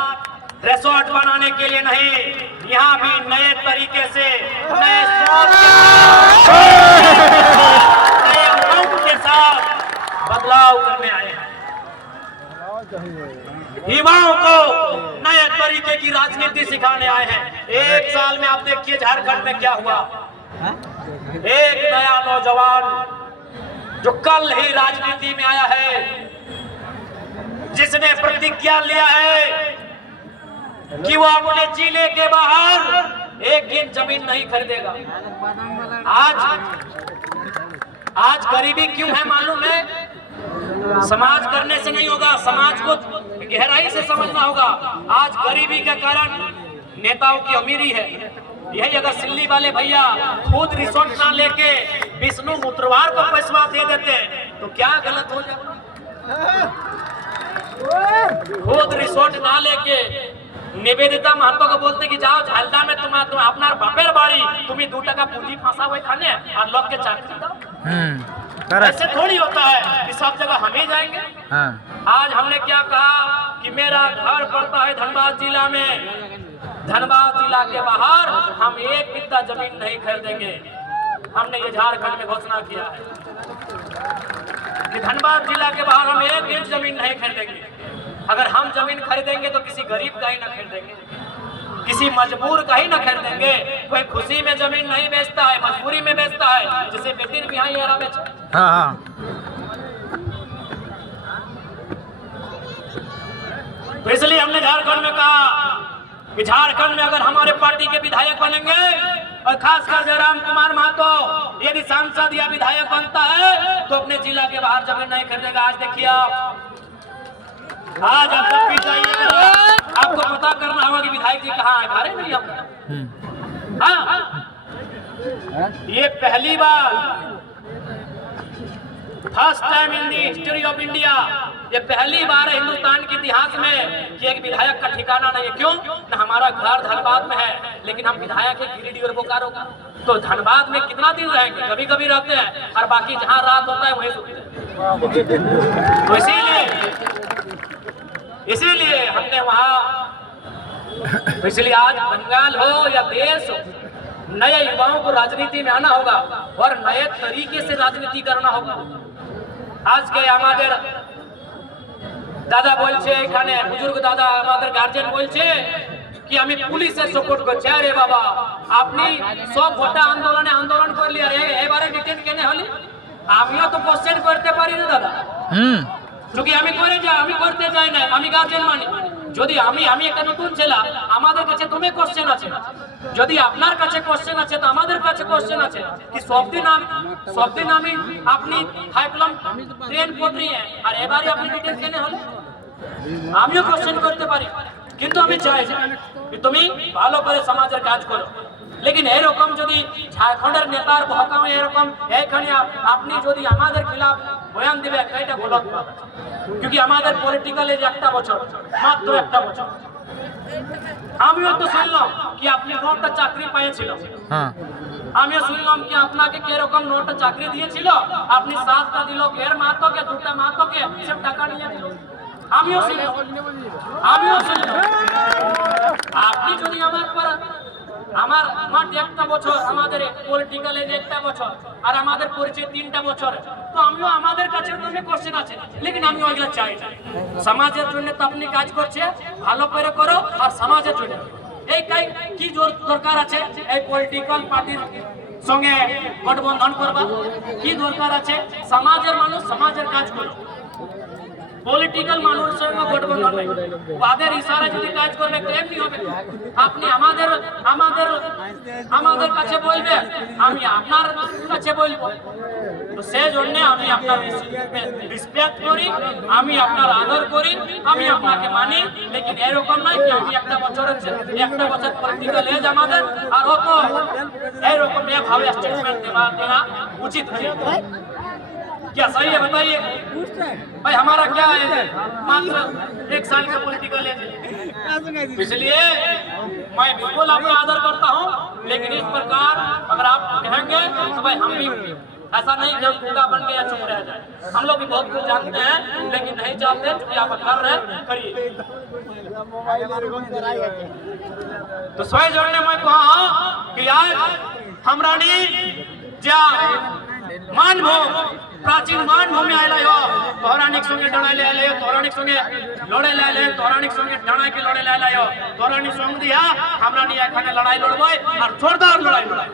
रिसोर्ट बनाने के लिए नहीं, यहाँ भी नए तरीके से, नए सोच के साथ बदलाव करने आए हैं। युवाओं को नए तरीके की राजनीति सिखाने आए हैं। एक साल में आप देखिए झारखंड में क्या हुआ। एक नया नौजवान जो कल ही राजनीति में आया है, जिसने प्रतिज्ञा लिया है कि वो अपने जिले के बाहर एक दिन जमीन नहीं खरीदेगा। आज गरीबी क्यों है मालूम है? समाज करने से नहीं होगा, समाज को गहराई से समझना होगा। आज गरीबी के कारण नेताओं की अमीरी है। यही अगर सिल्ली वाले भैया खुद रिसोर्ट ना लेके विष्णु मुत्रवार को पैसा दे देते तो क्या गलत हो जाता। खुद रिसोर्ट ना लेके निवेदिता महतो को बोलते कि जाओ झालदा में तुम अपना बापेर बाड़ी तुम्हें 2 टका पूंजी फंसा हुए खाने और लोग के चाकरी दो। ऐसे थोड़ी होता है कि सब जगह हम ही जाएंगे। आज हमने क्या कहा कि मेरा घर पड़ता है धनबाद जिला में, धनबाद जिला के बाहर हम एक बित्ता जमीन नहीं खरीदेंगे। हमने ये झारखंड में घोषणा किया है कि धनबाद जिला के बाहर हम एक इंच जमीन नहीं खरीदेंगे। अगर हम जमीन खरीदेंगे तो किसी गरीब का ही ना खरीदेंगे, किसी मजबूर का ही ना खरीदेंगे। कोई खुशी में जमीन नहीं बेचता है, मजबूरी में बेचता है, जैसे बेटिन भी यहाँ यारा बेचे। तो इसलिए हमने झारखंड में कहा कि झारखंड में अगर हमारे पार्टी के विधायक बनेंगे और खासकर जयराम कुमार महतो यदि सांसद या विधायक बनता है तो अपने जिला के बाहर जमीन नहीं खरीदेगा। आज देखिए आज आप जब भी जाइएगा आपको पता करना होगा कि विधायक जी कहाँ है, घरे नहीं हम। हाँ, ये पहली बार first time in the history of India, ये पहली बार है हिंदुस्तान के इतिहास में कि एक विधायक का ठिकाना नहीं है। क्यों न हमारा घर धनबाद में है, लेकिन हम विधायक है गिरिडीह और बोकारो का। तो धनबाद में कितना दिन रहेंगे, कभी कभी रहते हैं और बाकी जहाँ रात होता है वहीं सोते हैं। तो इसीलिए हमने वहाँ, इसलिए आज बंगाल हो या देश हो, नए युवाओं को राजनीति में आना होगा और नए तरीके से राजनीति करना होगा। आज के हमारे দাদা বলছে এখানে বুজুর্গ দাদা আমাদের গার্জেন বলছে কি আমি পুলিশের সাপোর্ট করছি। আরে বাবা, আপনি সব ভোটা আন্দোলনে আন্দোলন করলি, আর এবারে রিটেন কেন হলি? আমিও তো কোশ্চেন করতে পারি না দাদা, যদি আমি করতে যাই না, আমি গার্জেন মানি। যদি আমি একটা নতুন ছেলে, আমাদের কাছে তুমি কোশ্চেন আছে, যদি আপনার কাছে কোশ্চেন আছে তো আমাদের কাছে কোশ্চেন আছে কি সব দিন আমি আপনি ভাবলাম ট্রেন পটরি আর এবারে আপনি রিটেন কেন হলে? আমিও কোশ্চেন করতে পারি, কিন্তু আমি চাই যে তুমি ভালো করে সমাজের কাজ করো। लेकिन এরকম যদি ঝাড়খণ্ডের নেতার বহকামে এরকম এইখানে আপনি যদি আমাদের খিলাফ বয়ান দিবে, এটা গলত কথা। क्योंकि আমাদের পলিটিক্যাল এজ একটা বছর, মাত্র একটা বছর। আমিও তো শুনলাম কি আপনি 9টা চাকরি পেয়েছিল, আমিও শুনলাম কি আপনাকে কিরকম 9টা চাকরি দিয়েছিল, আপনি 7টা দিল এর মাতোকে, 2টা মাতোকে সব টাকা নিয়ে দিল। আমিও শুনলাম আপনি যদি আমার মাত্র একটা বছর, আমাদের পলিটিক্যাল এজ একটা বছর, আর আমাদের পরিচয় 3টা বছর, তো আমিও আমাদের কাছে তো কোশ্চেন আছে, লেকিন আমি ওইগুলো চাই না। সমাজের জন্য তো আপনি কাজ করছে, ভালো করে করো, আর সমাজের জন্য এই কি দরকার আছে এই পলিটিক্যাল পার্টির সঙ্গে গঠবন্ধন করবা? কি দরকার আছে? সমাজের মানুষ সমাজের কাজ করো, পলিটিক্যাল মানুষের সঙ্গে গঠবন্ধন নাই। তাদের ইশারা যদি কাজ করবে কেমনি হবে? আপনি আমাদের কাছে বলবে, আমি আপনার কাছে বলবো, তো সেই জন্য আমি আপনার রেসপেক্ট করি, আমি আপনার আদর করি, আমি আপনাকে মানি। লেকিন এরকম নয় কি আমি একটা বছর পলিটিক্যাল এজ আমাদের, আর অত এরকম ভাবে স্টেটমেন্ট দেনা उचित है। क्या सही है बताइए भाई? हमारा क्या है, मात्र 1 साल का पॉलिटिकल है, इसलिए मैं बिल्कुल आपका आदर करता हूँ। लेकिन इस प्रकार अगर आप कहेंगे तो भाई हम भी ऐसा नहीं कि हम पूरा बन के या चुप रह जाए। हम लोग भी बहुत कुछ जानते हैं, लेकिन नहीं जानते क्योंकि आप कर रहे करिए। तो सोए जोड़ने में कहा कि आज हमरानी जा मानभूम प्राचीन मानभूमि आयला हो, पौराणिक संगे डणाले आले हो, पौराणिक संगे लड़े लाले, पौराणिक संगे डणा के लड़े लाले हो, पौराणिक संग दिया हमरा नि एखाने लड़ाई लड़बई, और जोरदार लड़ाई लड़बई,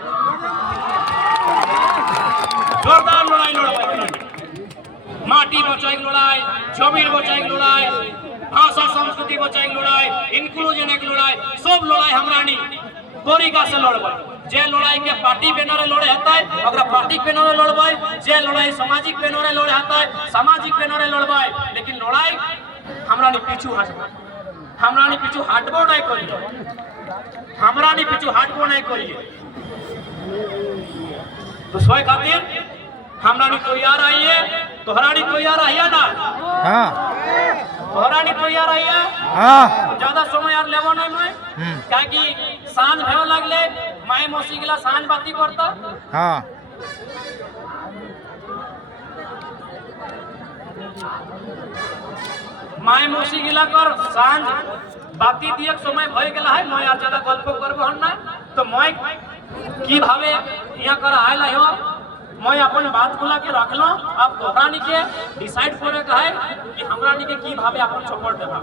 माटी बचाई लड़ाई, जमीन बचाई लड़ाई, भाषा संस्कृति बचाई लड़ाई, इंक्लूजन एक लड़ाई, सब लड़ाई हमरा नि तरीका से लड़बई। जे लड़ाई के पार्टी बैनरे लड़े हता है अगर पार्टी बैनरे लड़बई, जे लड़ाई सामाजिक बैनरे लड़े हता है सामाजिक बैनरे लड़बई। लेकिन लड़ाई हमरा नि पीछू हटबो नहीं करिए, हमरा नि पीछू हटबो नहीं करिए। तो सोए खातिर हमरा नि तैयार आइए, तोहरा नि तैयार आइए ना? हां, तोहरा नि तैयार आइए। हां, ज्यादा समय यार लेबो नहीं मैं, काहे सांझ भेव लागले माय मौसी गिला सांझ बाती करता। हां, माय मौसी गिला कर सांझ बाती दिए समय भय गेला है। मैं यार ज्यादा गल्प करबो हन ना, तो मैं की भावे यहाँ कर आयला हो, मैं अपन बात गुला के रखलो। अब तोहरानी के डिसाइड करे का है कि हमरानी के की भावे अपन सपोर्ट देबा।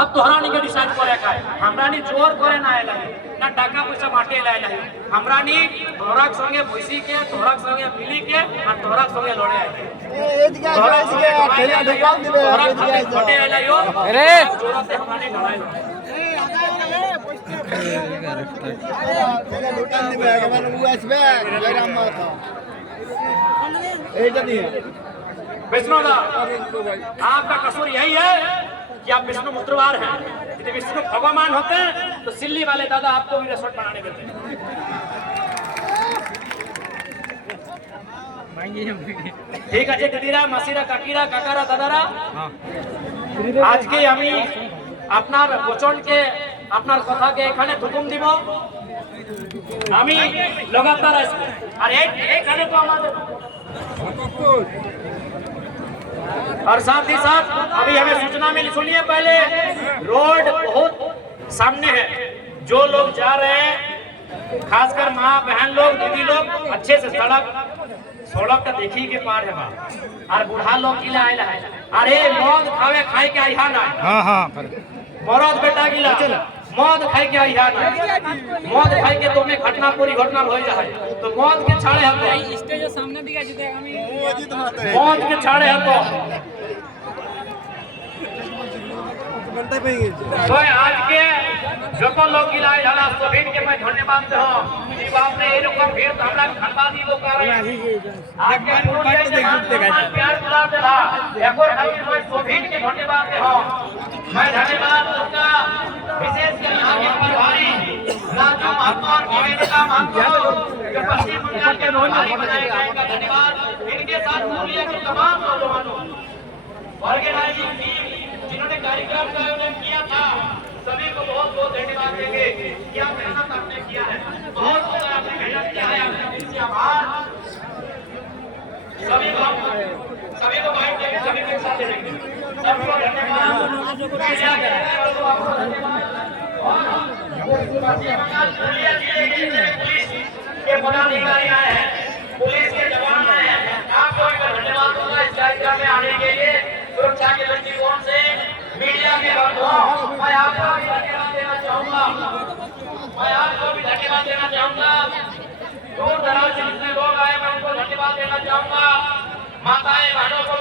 अब तोहरानी के डिसाइड करे का है, हमरानी जोर करे ना आयला ना टाका पैसा माटे लायला है। हमरानी तोहराक संगे भैसी के, तोहराक संगे मिली के, और तोहराक संगे लड़े आए। तोहराक संगे तोहराक खातिर घटे आयला हो, अरे जोराते हमरानी लड़ाई विष्णु दा, आपका कसूर यही है कि आप विष्णु मुद्रवार हैं। यदि विष्णु भगवान होते हैं तो सिल्ली वाले दादा आपको भी रिसोर्ट बनाने देते हैं। ठीक है दिदीरा, मासीरा, काकीरा, काकारा, दादारा, आज के আমি আপনার বচনকে আপনার কথাকে এখানে হুকুম দিব। আমি लगातार আসব, আর এখানে তো আমাদের और साथ ही साथ अभी हमें सूचना मिली, सुनिए पहले, रोड बहुत सामने है। जो लोग जा रहे हैं खासकर माँ बहन लोग, दीदी लोग, अच्छे से सड़क का देखिए के पार है, और बूढ़ा लोग किला आयला है अरे मौत खावे खाए के आइहा ना हाँ हाँ मरद बेटा गिला मौत खाए के आइहा ना मौत खाए के तुम्हें घटना पूरी घटना हो जाए तो मौत के छाड़े हम स्टेज सामने दिखा जीते আমি मौत के छाड़े हम तो आज के যত লোক গিলা যারা সবিন के मैं धन्यवाद दे हो ई बाप ने एरকম भीड़ तो हमरा घंटा दीबो करे आके पार्ट देखते गाइस प्यार दुला देला एको खाली मैं सबिन के धन्यवाद दे हो मैं धन्यवाद दूंगा विशेष कर यहाँ के प्रभारी राजू महात्मा और निवेदिता महात्मा जो पश्चिम बंगाल के प्रभारी बनाए गए का धन्यवाद इनके साथ मूल्य के तमाम नौजवानों ऑर्गेनाइजिंग टीम जिन्होंने कार्यक्रम का आयोजन किया था सभी को बहुत बहुत धन्यवाद देंगे क्या मेहनत आपने किया है बहुत आपने मेहनत किया है आपने दिल से आभार सभी को बाइक देंगे सभी को एक साथ देंगे सबको धन्यवाद के पदाधिकारी आए हैं पुलिस के जवान आए हैं आपको एक धन्यवाद दूंगा इस कार्यक्रम में आने के लिए सुरक्षा के दृष्टिकोण से मीडिया के बंधुओं मैं आपको भी धन्यवाद देना चाहूंगा दूर दराज से जितने लोग आए मैं उनको धन्यवाद देना चाहूंगा माताएं बहनों को